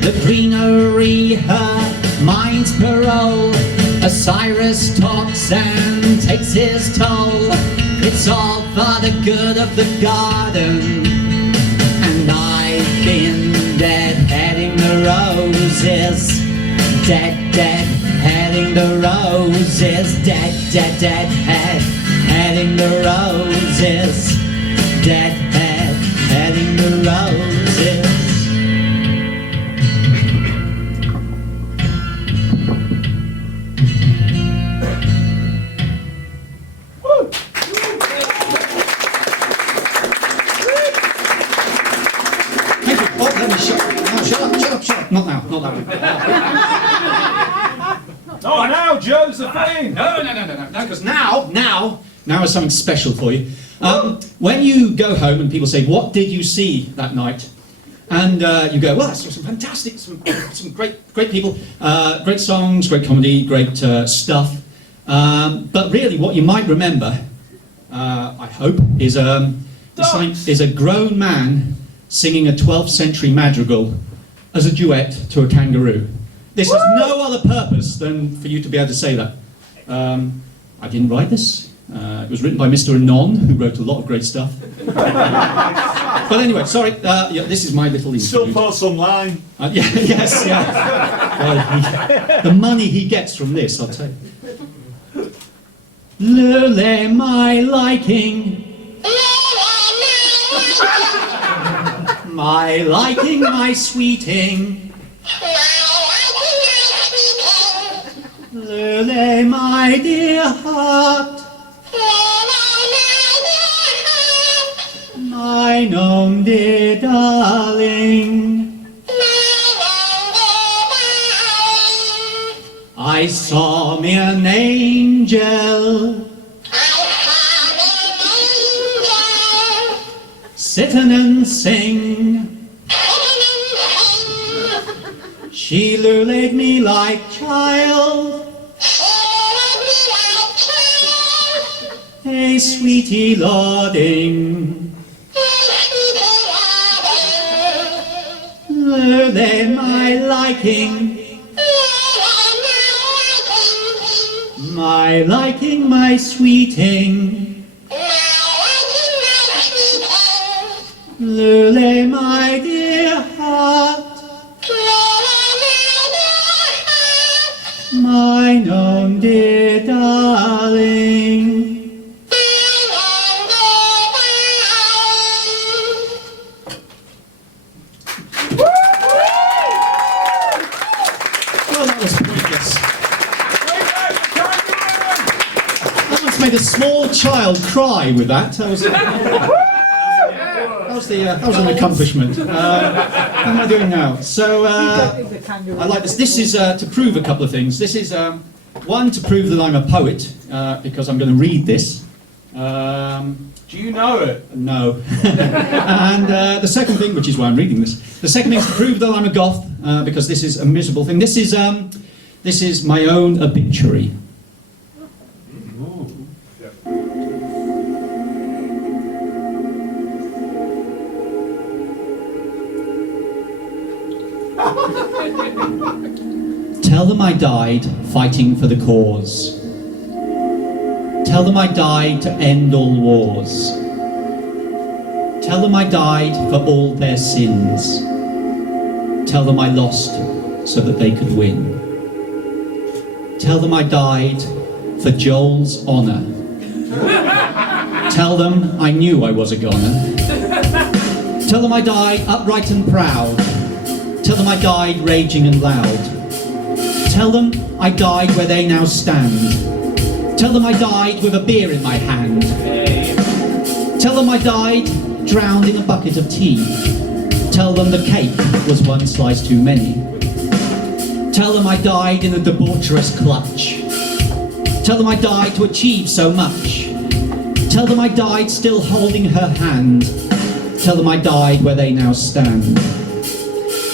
the greenery her mind's parole. Osiris talks and takes his toll. It's all for the good of the garden. And I've been deadheading the roses, deadheading the roses, deadheading the roses, deadheading the roses. Not now, not that one. Oh, now, Josephine! No, because now is something special for you. When you go home and people say, what did you see that night? And you go, well, I saw some fantastic, some great people, great songs, great comedy, great stuff. But really what you might remember, I hope, is a grown man singing a 12th century madrigal as a duet to a kangaroo. This has no other purpose than for you to be able to say that. I didn't write this. It was written by Mr. Anon, who wrote a lot of great stuff. But anyway, sorry, yeah, this is my little interlude. Still post online. Yes. Well, the money he gets from this, I'll tell you. Lule my liking. My liking, my sweeting. Lule, my dear heart. Mine own dear darling. I saw me an angel sitting and sing. She lullaed me like child. Hey, sweetie lording. Lullaby my liking. My liking, my sweeting. Lule, my dear heart. Mine own dear darling. Well, that was pointless. I once made a small child cry with that. That was an accomplishment. What am I doing now? So I like this. This is to prove a couple of things. This is one, to prove that I'm a poet because I'm going to read this. Do you know it? No. And the second thing, which is why I'm reading this, the second thing is to prove that I'm a goth because this is a miserable thing. This is my own obituary. Tell them I died fighting for the cause. Tell them I died to end all wars. Tell them I died for all their sins. Tell them I lost so that they could win. Tell them I died for Joel's honour. Tell them I knew I was a goner. Tell them I died upright and proud. Tell them I died raging and loud. Tell them I died where they now stand. Tell them I died with a beer in my hand. Tell them I died drowned in a bucket of tea. Tell them the cake was one slice too many. Tell them I died in a debaucherous clutch. Tell them I died to achieve so much. Tell them I died still holding her hand. Tell them I died where they now stand.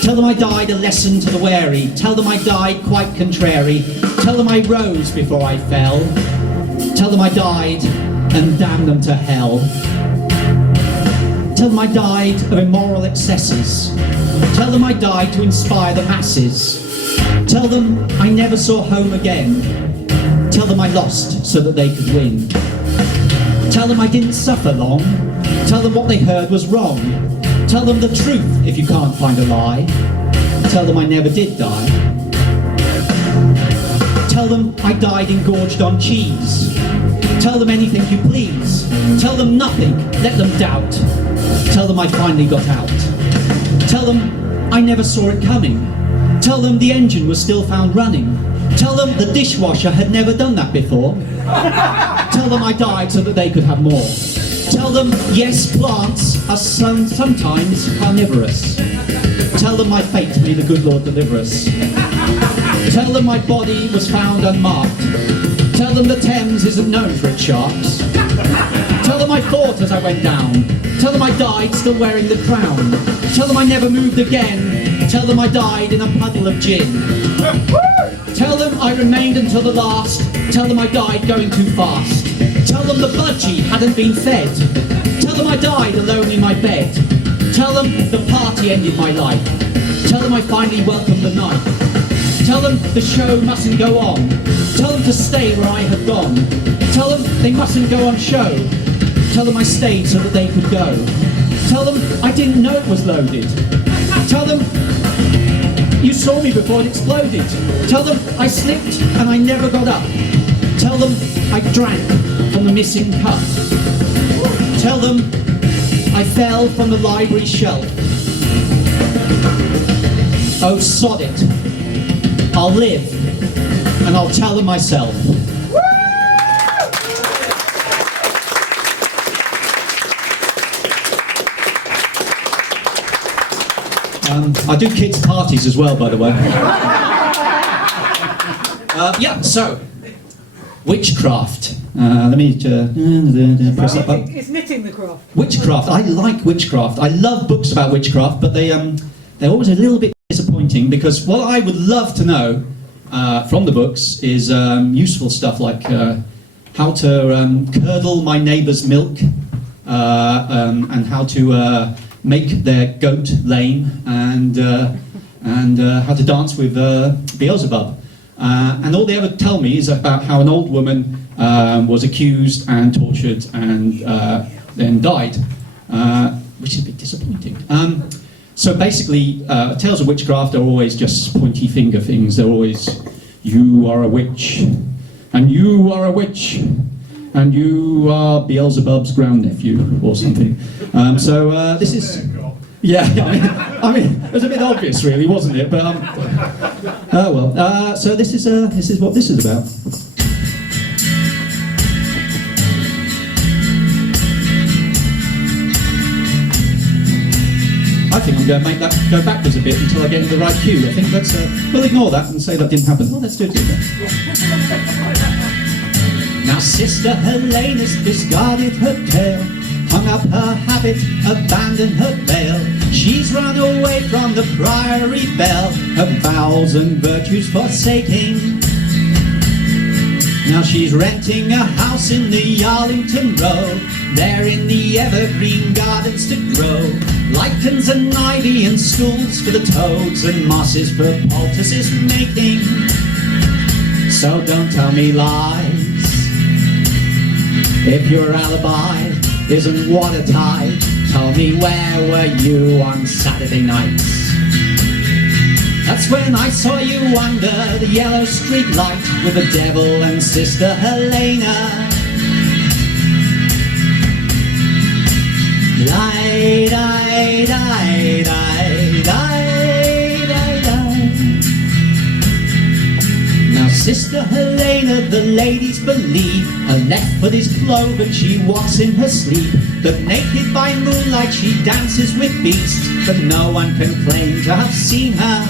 Tell them I died a lesson to the wary. Tell them I died quite contrary. Tell them I rose before I fell. Tell them I died and damn them to hell. Tell them I died of immoral excesses. Tell them I died to inspire the masses. Tell them I never saw home again. Tell them I lost so that they could win. Tell them I didn't suffer long. Tell them what they heard was wrong. Tell them the truth if you can't find a lie. Tell them I never did die. Tell them I died engorged on cheese. Tell them anything you please. Tell them nothing, let them doubt. Tell them I finally got out. Tell them I never saw it coming. Tell them the engine was still found running. Tell them the dishwasher had never done that before. Tell them I died so that they could have more. Tell them, yes, plants are sometimes carnivorous. Tell them my fate may the good Lord deliver us. Tell them my body was found unmarked. Tell them the Thames isn't known for its sharks. Tell them I fought as I went down. Tell them I died still wearing the crown. Tell them I never moved again. Tell them I died in a puddle of gin. Tell them I remained until the last. Tell them I died going too fast. Tell them the budgie hadn't been fed. Tell them I died alone in my bed. Tell them the party ended my life. Tell them I finally welcomed the night. Tell them the show mustn't go on. Tell them to stay where I had gone. Tell them they mustn't go on show. Tell them I stayed so that they could go. Tell them I didn't know it was loaded. Tell them you saw me before it exploded. Tell them I slipped and I never got up. Tell them I drank from the missing cup. Tell them I fell from the library shelf. Oh, sod it. I'll live, and I'll tell them myself. I do kids' parties as well, by the way. Yeah, so, witchcraft. Let me press that button. It's knitting the craft. Witchcraft. I like witchcraft. I love books about witchcraft, but they're always a little bit disappointing because what I would love to know from the books is useful stuff like how to curdle my neighbour's milk and how to make their goat lame and how to dance with Beelzebub. And all they ever tell me is about how an old woman was accused and tortured and then died, which is a bit disappointing. So basically, tales of witchcraft are always just pointy finger things. They're always, you are a witch, and you are a witch, and you are Beelzebub's grandnephew, or something. So this is... Yeah, I mean, it was a bit obvious, really, wasn't it? But oh well. So this is what this is about. I think I'm going to make that go backwards a bit until I get in the right cue. I think that's we'll ignore that and say that didn't happen. Well, let's do it again. Now, Sister Helena's discarded her tail, hung up her habit, abandoned her veil. She's run away from the priory bell, her vows and virtues forsaking. Now she's renting a house in the Arlington Road, there in the evergreen gardens to grow lichens and ivy and stools for the toads and mosses for poultices making. So don't tell me lies if your alibi isn't watertight. Tell me, where were you on Saturday nights? That's when I saw you under the yellow street light with the devil and Sister Helena. Die, die, die, die, die, die, die. Now Sister Helena, the ladies believe, her left foot is cloven, she walks in her sleep. That naked by moonlight she dances with beasts, but no one can claim to have seen her.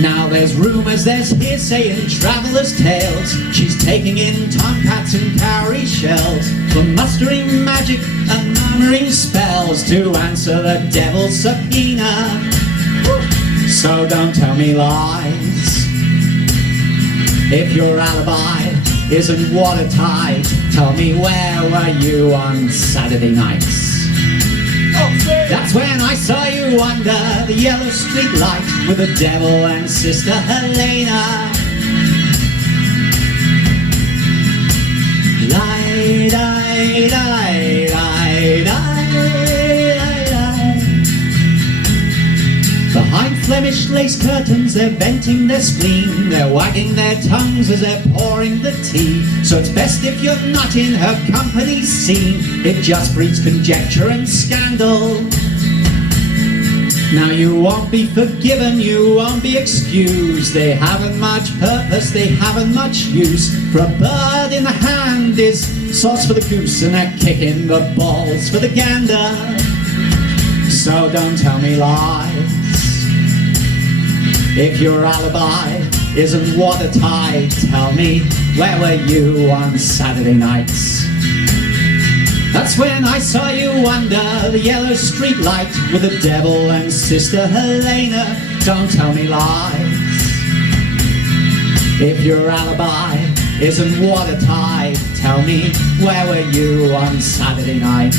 Now there's rumours, there's hearsay and travellers' tales. She's taking in tomcats and cowrie shells, for mustering magic and murmuring spells to answer the devil's subpoena. So don't tell me lies if your alibi isn't watertight. Tell me, where were you on Saturday nights? That's when I saw you under the yellow street light with the devil and Sister Helena. Die, die, die, die, die, die. Behind Flemish lace curtains they're venting their spleen, they're wagging their tongues as they're pouring the tea. So it's best if you're not in her company scene, it just breeds conjecture and scandal. Now you won't be forgiven, you won't be excused. They haven't much purpose, they haven't much use. For a bird in the hand is sauce for the goose, and a kick in the balls for the gander. So don't tell me lies if your alibi isn't watertight. Tell me, where were you on Saturday nights? That's when I saw you under the yellow street light with the devil and Sister Helena. Don't tell me lies if your alibi isn't watertight. Tell me, where were you on Saturday nights?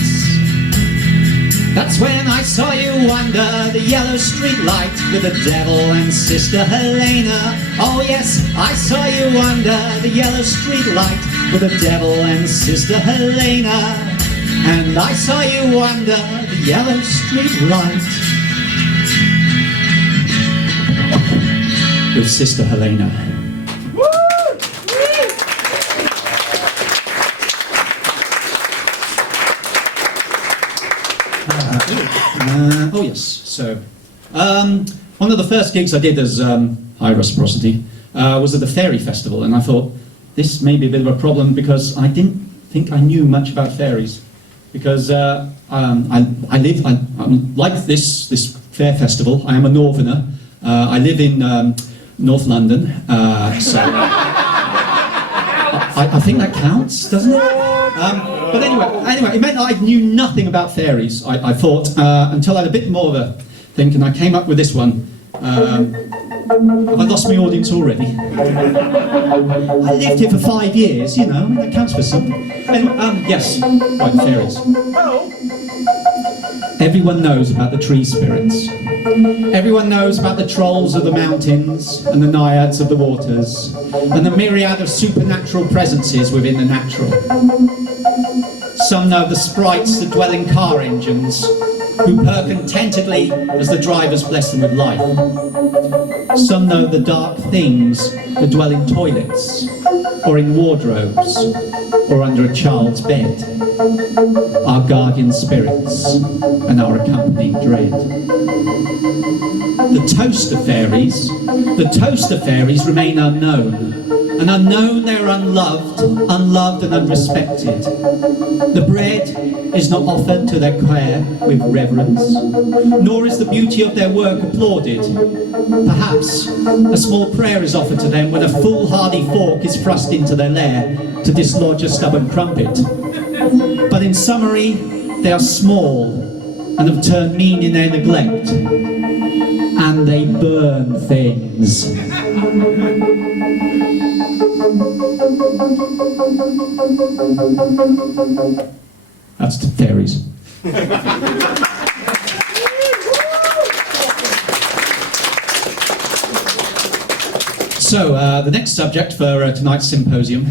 That's when I saw you under the yellow street light with the devil and Sister Helena. Oh yes, I saw you under the yellow street light with the devil and Sister Helena. And I saw you under the yellow street light with Sister Helena. Oh yes. So, one of the first gigs I did as High Reciprocity was at the Fairy Festival, and I thought this may be a bit of a problem because I didn't think I knew much about fairies. Because I like this fair festival. I am a northerner. I live in North London, so I think that counts, doesn't it? But anyway, it meant I knew nothing about fairies. I thought until I had a bit more of a think, and I came up with this one. Have I lost my audience already? I lived here for 5 years, you know, that counts for something. Anyway, yes, right, fairies. Everyone knows about the tree spirits. Everyone knows about the trolls of the mountains and the naiads of the waters and the myriad of supernatural presences within the natural. Some know the sprites that dwell in car engines, who purr contentedly as the drivers bless them with life. Some know the dark things that dwell in toilets, or in wardrobes, or under a child's bed. Our guardian spirits and our accompanying dread. The Toaster Fairies remain unknown. And unknown they're unloved and unrespected. The bread is not offered to their care with reverence, nor is the beauty of their work applauded. Perhaps a small prayer is offered to them when a foolhardy fork is thrust into their lair to dislodge a stubborn crumpet. But in summary, they are small and have turned mean in their neglect, and they burn things. That's the fairies. So, the next subject for tonight's symposium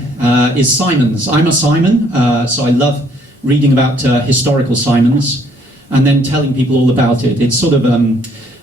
is Simons. I'm a Simon, so I love reading about historical Simons and then telling people all about it. It's sort of,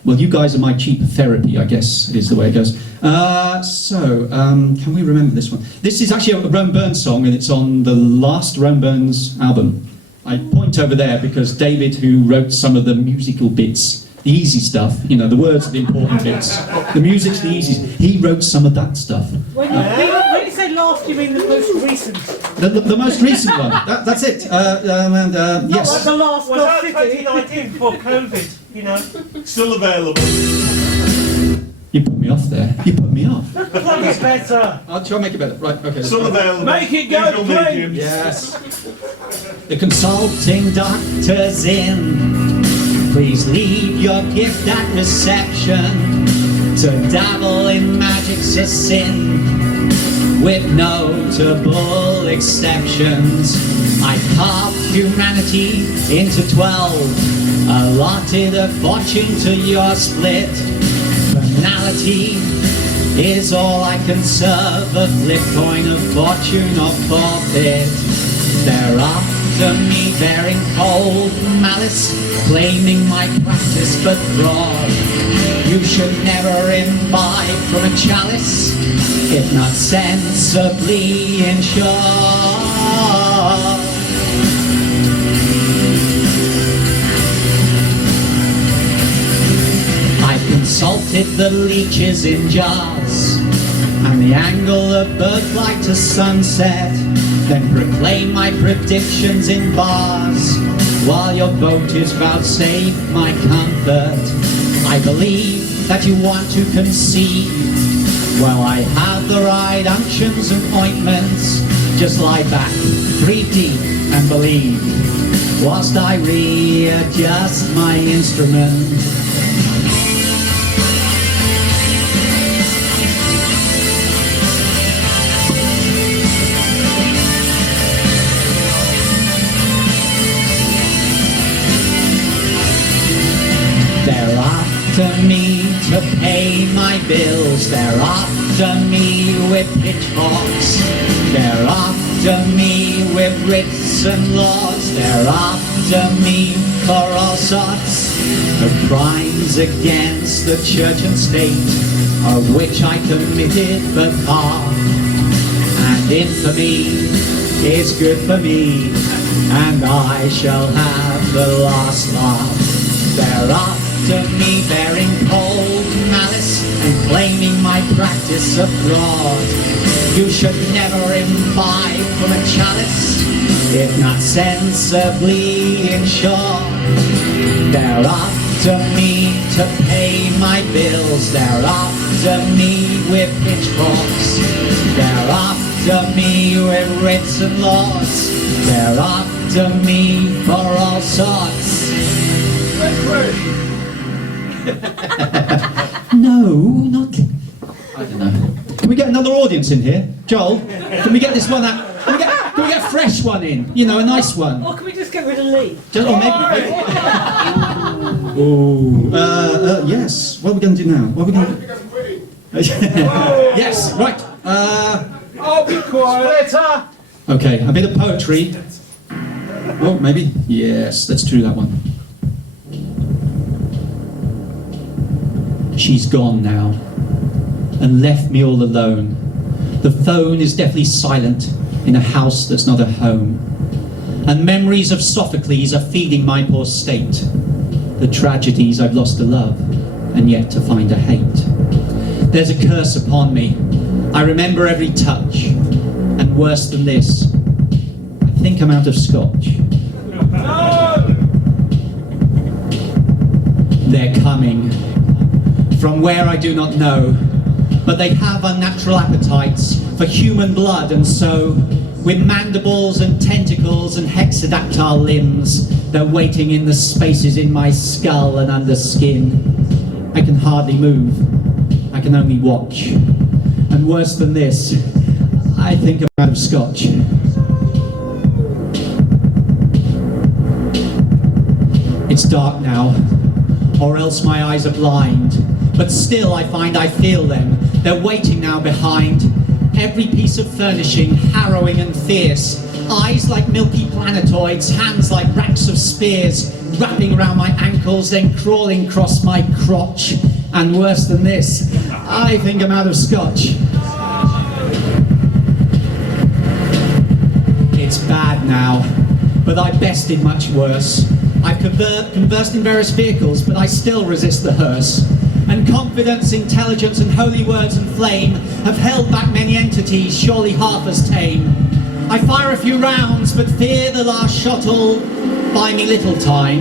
well, you guys are my cheap therapy, I guess, is the way it goes. Can we remember this one? This is actually a Rome Burns song, and it's on the last Rome Burns album. I point over there because David, who wrote some of the musical bits, the easy stuff, you know, the words are the important bits, the music's the easy, he wrote some of that stuff. When you say last, you mean the most recent? The most recent one, that's it. Yes. Not like the last Was Goth that City. 2019 before COVID, you know? Still available. You put me off there. You put me off. Plug it better. I'll try and make it better. Right, okay. Still available. Make it go, please. Yes. The consulting doctor's in. Please leave your gift at reception. To dabble in magic's a sin, with notable exceptions. I carved humanity into 12, allotted a fortune to your split. Finality is all I can serve, a flip coin of fortune or forfeit. They're after me bearing cold malice, claiming my practice but fraud. You should never imbibe from a chalice, if not sensibly insured. I consulted the leeches in jars, and the angle of birthlight to sunset, then proclaim my predictions in bars, while your vote is vouchsafe my comfort. I believe that you want to conceive. Well, I have the right unctions and ointments. Just lie back, breathe deep, and believe, whilst I readjust my instrument. They're after me to pay my bills. They're after me with pitchforks. They're after me with writs and laws. They're after me for all sorts of crimes against the church and state, of which I committed but half. And infamy is good for me, and I shall have the last laugh. They're after me bearing cold malice and claiming my practice of fraud. You should never imbibe from a chalice, if not sensibly insured. They're after me to pay my bills. They're after me with pitchforks. They're after me with writs and laws. They're after me for all sorts. No, not... I don't know. Can we get another audience in here? Joel, can we get this one out? Can we get a fresh one in? You know, a nice one. Or can we just get rid of Lee? Just, or maybe... Oh, yes. What are we going to do now? What are we going to do? Yes, right. I'll be quiet. Splitter! Okay, a bit of poetry. Oh, maybe? Yes, let's do that one. She's gone now, and left me all alone. The phone is deathly silent in a house that's not a home. And memories of Sophocles are feeding my poor state. The tragedies I've lost a love, and yet to find a hate. There's a curse upon me. I remember every touch, and worse than this, I think I'm out of scotch. No! They're coming from where I do not know, but they have unnatural appetites for human blood, and so, with mandibles and tentacles and hexadactyl limbs, they're waiting in the spaces in my skull and under skin. I can hardly move. I can only watch. And worse than this, I think I'm out of scotch. It's dark now, or else my eyes are blind. But still I find I feel them. They're waiting now behind every piece of furnishing, harrowing and fierce. Eyes like milky planetoids, hands like racks of spears, wrapping around my ankles, then crawling across my crotch. And worse than this, I think I'm out of scotch. It's bad now, but I bested much worse. I've conversed in various vehicles, but I still resist the hearse. And confidence, intelligence, and holy words and flame have held back many entities, surely half as tame. I fire a few rounds, but fear the last shot'll buy me little time.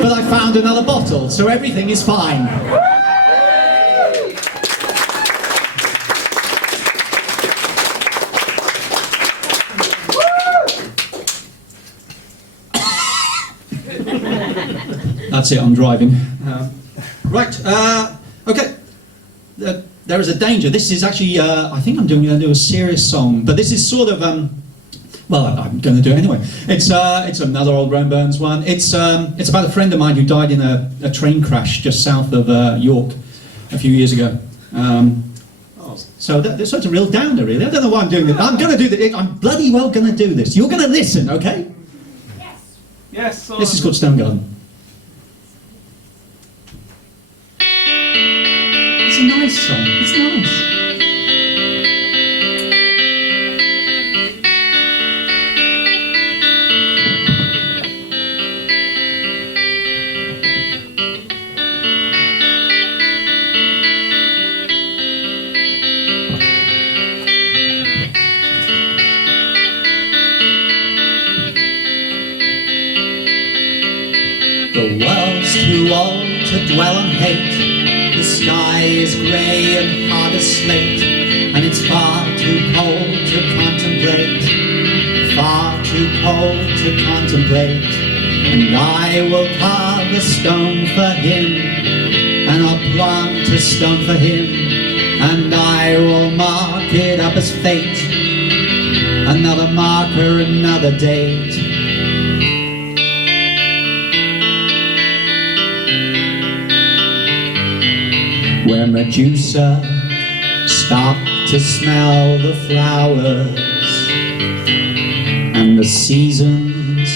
But I found another bottle, so everything is fine. That's it, I'm driving. Right, okay. There is a danger. This is actually, I think I'm going to do a serious song, but this is sort of, well, I'm going to do it anyway. It's another old Ron Burns one. It's about a friend of mine who died in a train crash just south of York a few years ago. So it's a real downer, really. I don't know why I'm doing this. I'm going to do this. I'm bloody well going to do this. You're going to listen, okay? Yes. Yes. This is called Stone Garden. It's a nice song. It's nice. The world's too old to dwell on hate. The sky is grey and hard as slate, and it's far too cold to contemplate. Far too cold to contemplate. And I will carve a stone for him, and I'll plant a stone for him, and I will mark it up as fate. Another marker, another date. Where Medusa stopped to smell the flowers, and the seasons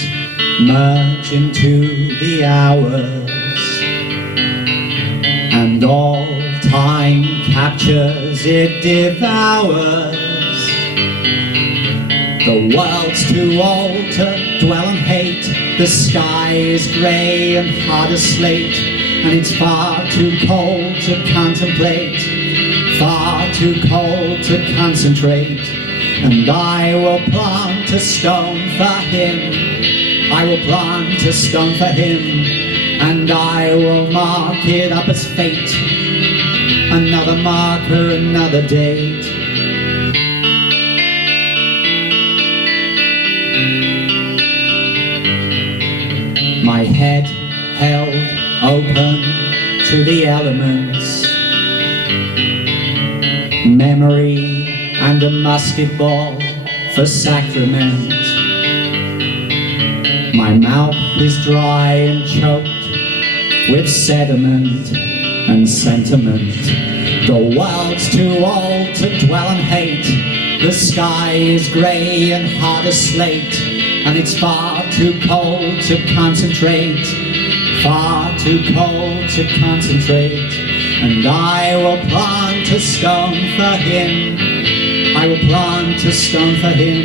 merge into the hours, and all time captures, it devours, The world's too old to dwell and hate. The sky is grey and hard as slate, and it's far too cold to contemplate, far too cold to concentrate. And I will plant a stone for him, I will plant a stone for him, and I will mark it up as fate. Another marker, another date. My head held open to the elements, memory and a musket ball for sacrament. My mouth is dry and choked with sediment and sentiment. The world's too old to dwell and hate. The sky is grey and hard as slate, and it's far too cold to concentrate, far too cold to concentrate. And I will plant a stone for him, I will plant a stone for him,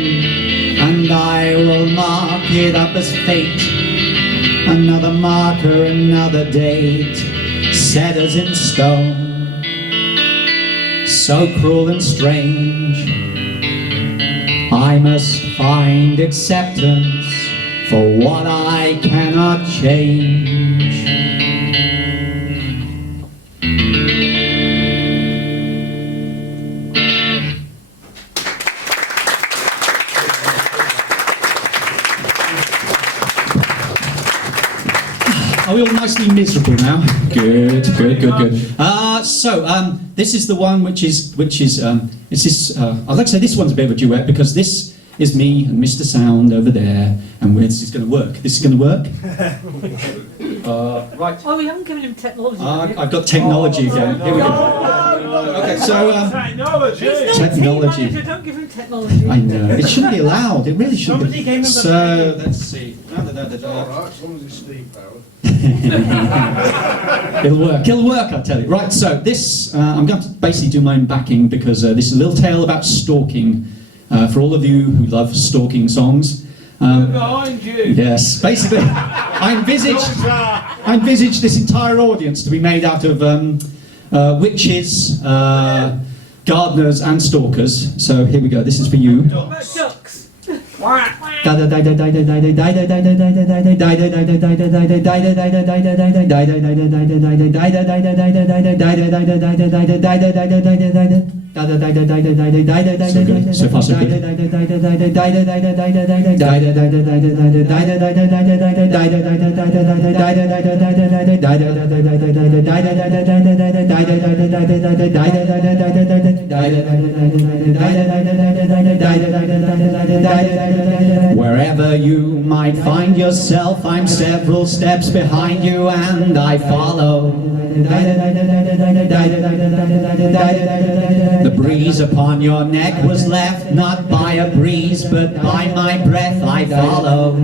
and I will mark it up as fate. Another marker, another date, set as in stone. So cruel and strange, I must find acceptance for what I cannot change. Are we all nicely miserable now? Good, good, good, good. This is the one which is I'd like to say this one's a bit of a duet, because this is me and Mr. Sound over there, and this is going to work. This is going to work. Right. Oh, we haven't given him technology. Have you? I've got technology again. Here we go. Okay, so Technology! He's not technology. team manager, don't give him technology. I know it shouldn't be allowed. It really shouldn't. Somebody gave him a So let's see. Alright, as long as it's Steve powered. It'll work, I tell you. Right, so this, I'm going to basically do my own backing, because this is a little tale about stalking, for all of you who love stalking songs. Behind you! Yes, basically, I envisage this entire audience to be made out of witches, gardeners and stalkers. So here we go, this is for you. What about ducks? So good. So far, so good. Wherever you might find yourself, I'm several steps behind you and I follow. The breeze upon your neck was left not by a breeze but by my breath I follow.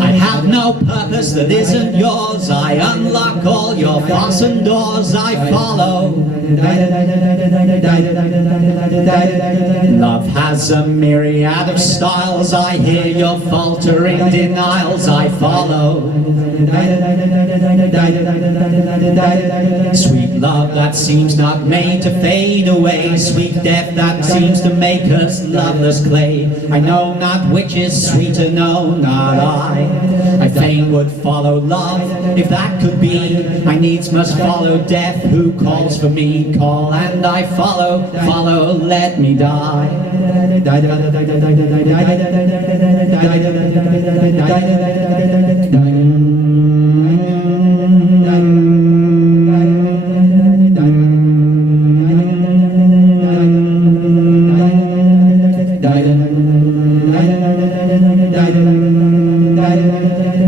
I have no purpose that isn't yours, I unlock all your fastened doors, I follow. Love has a myriad of styles, I hear your faltering denials, I follow. Sweet love that seems not made to fade away, sweet death that seems to make us loveless clay. I know not which is sweeter, no, not I fain would follow love, if that could be. I needs must follow death, who calls for me. Call and I follow, follow, let me die.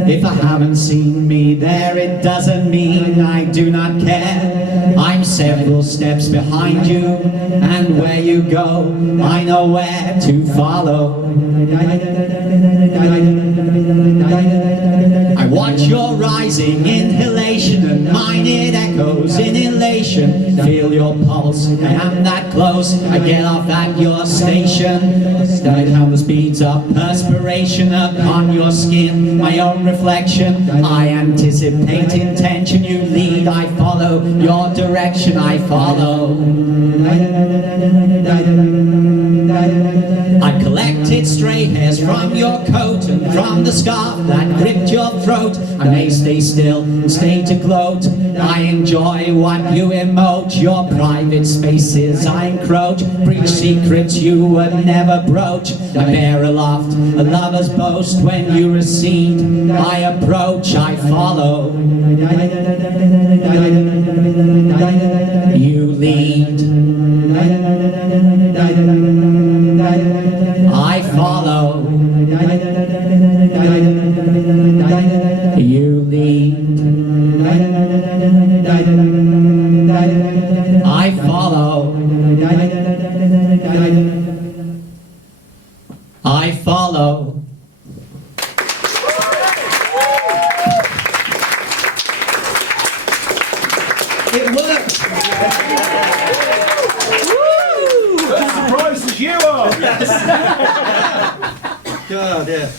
If I haven't seen me there, it doesn't mean I do not care. I'm several steps behind you, and where you go, I know where to follow. I watch your rising inhalation, and mine it echoes in elation. Feel your pulse, I am that close. I get off at your station. Study how the speeds up perspiration upon your skin. My own reflection, I anticipate intention. You lead, I follow. Your direction, I follow. I collected stray hairs from your coat and from the scarf that gripped your throat. I may stay still and stay to gloat. I enjoy what you emote. Your private spaces I encroach. Breach secrets you would never broach. I bear aloft a lover's boast. When you recede, I approach, I follow. You lead, I follow. You lead, I follow. I follow. It worked. As surprised as you are. God, yeah.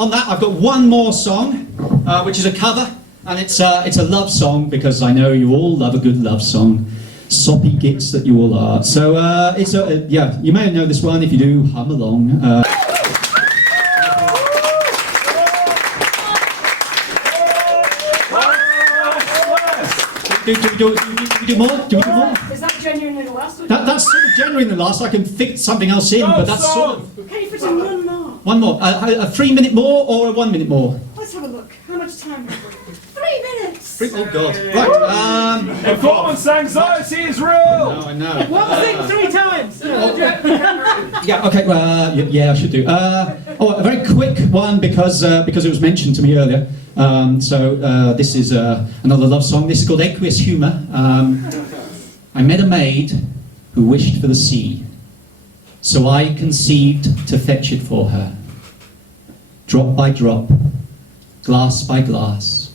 On that, I've got one more song, which is a cover, and it's a love song because I know you all love a good love song. Soppy gits that you all are. So yeah, you may know this one. If you do, hum along. Do we do more? Do we do more? Is that genuinely the last? That's sort of genuinely the last. I can fit something else in, but that's sort of... Can you fit in one more? One more. A 3 minute more or a 1 minute more? Let's have a look. How much time have we? 3 minutes! Oh God. Right. Performance anxiety is real. No, I know. One thing 3 times! Yeah. Okay. Yeah, I should do. A very quick one because it was mentioned to me earlier. This is another love song. This is called Aqueous Humor. I met a maid who wished for the sea, so I conceived to fetch it for her. Drop by drop, glass by glass,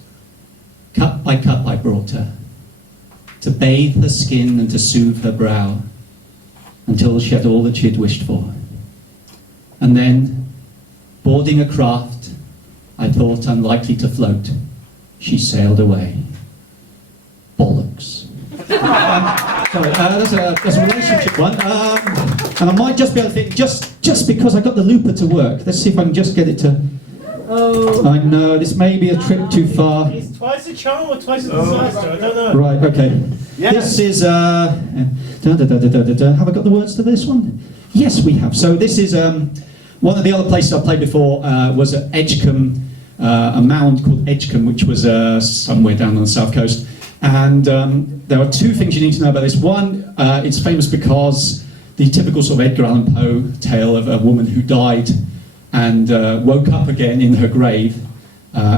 cup by cup I brought her, to bathe her skin and to soothe her brow, until she had all that she had wished for. And then, boarding a craft I thought unlikely to float, she sailed away. Bollocks. Sorry, that's a relationship one. And I might just be able to think, just because I got the looper to work. Let's see if I can just get it to... Oh. I know, this may be a trip too far. It's twice the charm or twice the disaster, I don't know. Right, okay. Yes. This is... Have I got the words to this one? Yes, we have. So this is... one of the other places I played before was at Edgecombe, a mound called Edgecombe, which was somewhere down on the south coast. And there are 2 things you need to know about this. One, it's famous because the typical sort of Edgar Allan Poe tale of a woman who died and woke up again in her grave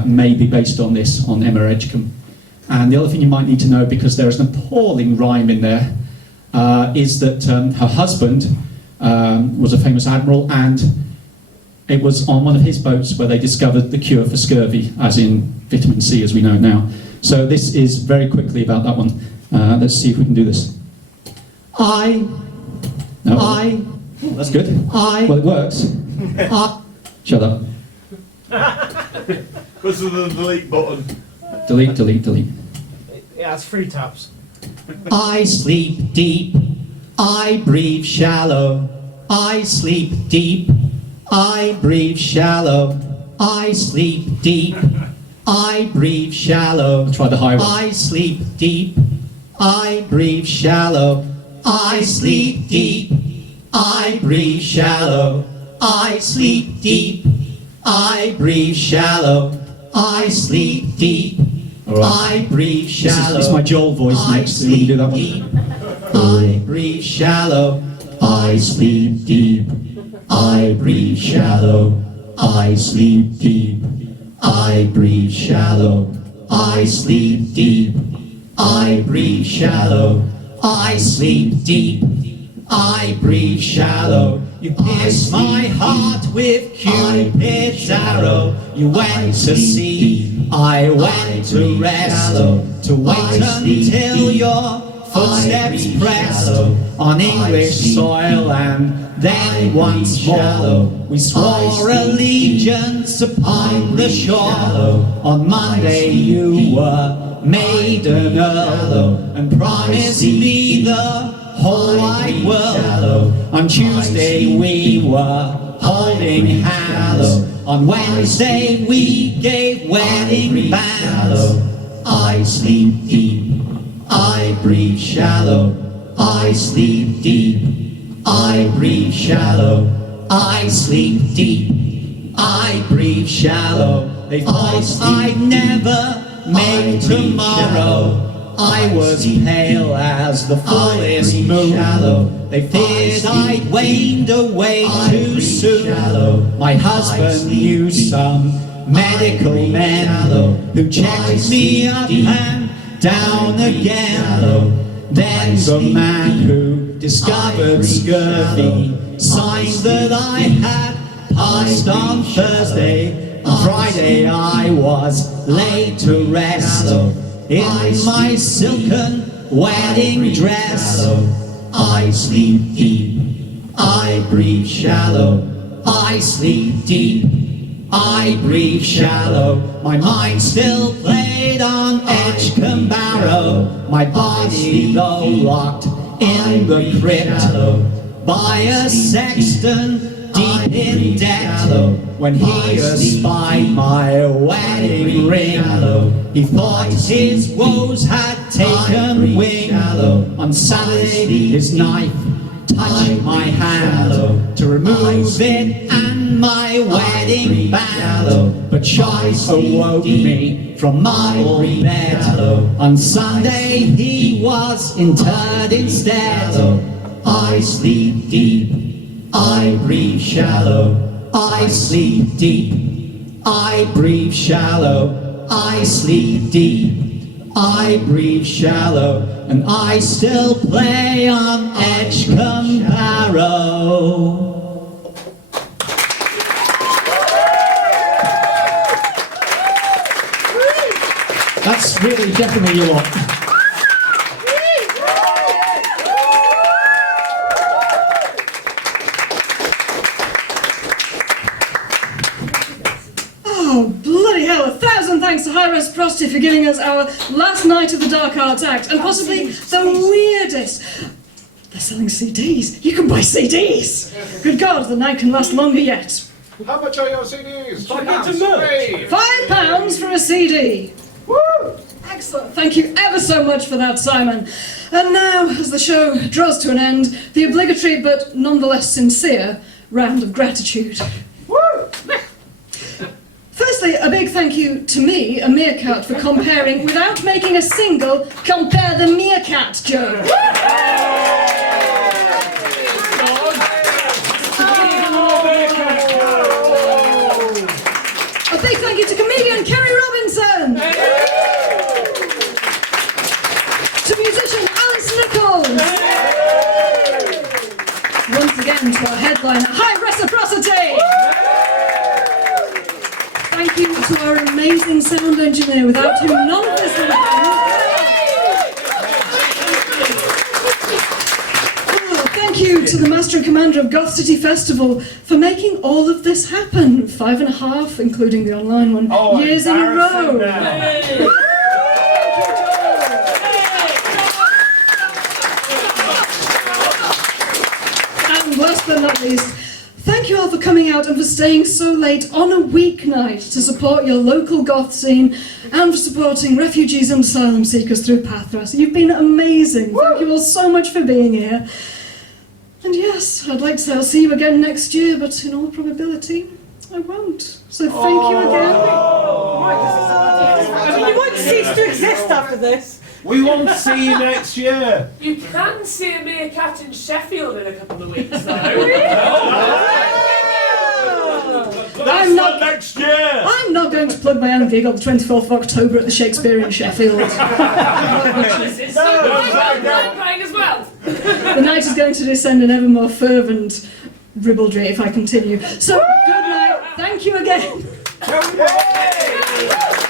may be based on this, on Emma Edgecombe. And the other thing you might need to know, because there is an appalling rhyme in there, is that her husband was a famous admiral, and it was on one of his boats where they discovered the cure for scurvy, as in vitamin C as we know it now. So this is very quickly about that one. Let's see if we can do this. That's good. Well, it works. Shut up. What's the delete button? Delete, delete, delete. It has 3 taps. I sleep deep, I breathe shallow. I sleep deep, I breathe shallow. I sleep deep, I breathe shallow. Try the high one. I sleep deep, I breathe shallow. I sleep deep, I breathe shallow. I sleep deep, I breathe shallow. I sleep deep, I breathe shallow. This is my Joel voice next. Let me do that one. Deep, I breathe shallow. I sleep deep, I breathe shallow. I sleep deep, I breathe shallow. I sleep deep, I breathe shallow. I sleep deep, I breathe shallow. You pierced my heart with Cupid's arrow. You went to sea, I went to rest, to wait until your footsteps pressed on English soil, and then once more we swore allegiance upon the shore. On Monday you were made an earl and promised me the whole wide world. On Tuesday we were holding hands. On Wednesday we gave wedding bands. I sleep deep, I breathe shallow. I sleep deep, I breathe shallow. I sleep deep, I breathe shallow. They thought I'd never make tomorrow. I was pale as the fullest moon. They feared I'd waned away too soon. My husband knew some medical men who checked me up and down again. Then the man who discovered scurvy signed that I had passed on Thursday. On Friday I was laid to rest in my silken wedding dress. I sleep deep, I breathe shallow. I sleep deep, I breathe shallow. My mind still played on Edgecombe Barrow. My body though locked in the crypt by a sexton deep in debt. When he espied my wedding ring, he thought his woes had taken wing. On Saturday his knife touched my hand to remove it and my wedding band, but choice awoke me from my old bed. On Sunday he was interred instead. I sleep deep, I breathe shallow. I sleep deep, I breathe shallow. I sleep deep, I breathe shallow, and I still play on Edgecombe Barrow. That's really definitely your lot. Oh, bloody hell, 1,000 thanks to High Reciprocity for giving us our last night of the Dark Arts Act, and possibly the weirdest. They're selling CDs. You can buy CDs. Good God, the night can last longer yet. How much are your CDs? £5 for a CD. Woo! Excellent. Thank you ever so much for that, Simon. And now, as the show draws to an end, the obligatory but nonetheless sincere round of gratitude. Woo! Firstly, a big thank you to me, a meerkat, for comparing, without making a single, compare the meerkat joke. A big thank you to comedian Kerry Robinson. To musician Alice Nichols. Once again to our headliner, High Reciprocity. Thank you to our amazing sound engineer, without whom none of this would have happened. Thank you to the master and commander of Goth City Festival for making all of this happen. 5.5, including the online one, years in a row. And last but not least, thank you all for coming out and for staying so late on a weeknight to support your local goth scene and for supporting refugees and asylum seekers through Pathras. You've been amazing. Thank you all so much for being here. And yes, I'd like to say I'll see you again next year, but in all probability, I won't. So thank you again. You won't cease to exist after this. We won't see you next year. You can see a meerkat in Sheffield in a couple of weeks, though. That's not next year. I'm not going to plug my own gig on the 24th of October at the Shakespeare in Sheffield. It's so as well. The night is going to descend in ever more fervent ribaldry if I continue. So, good night. Thank you again. Yay!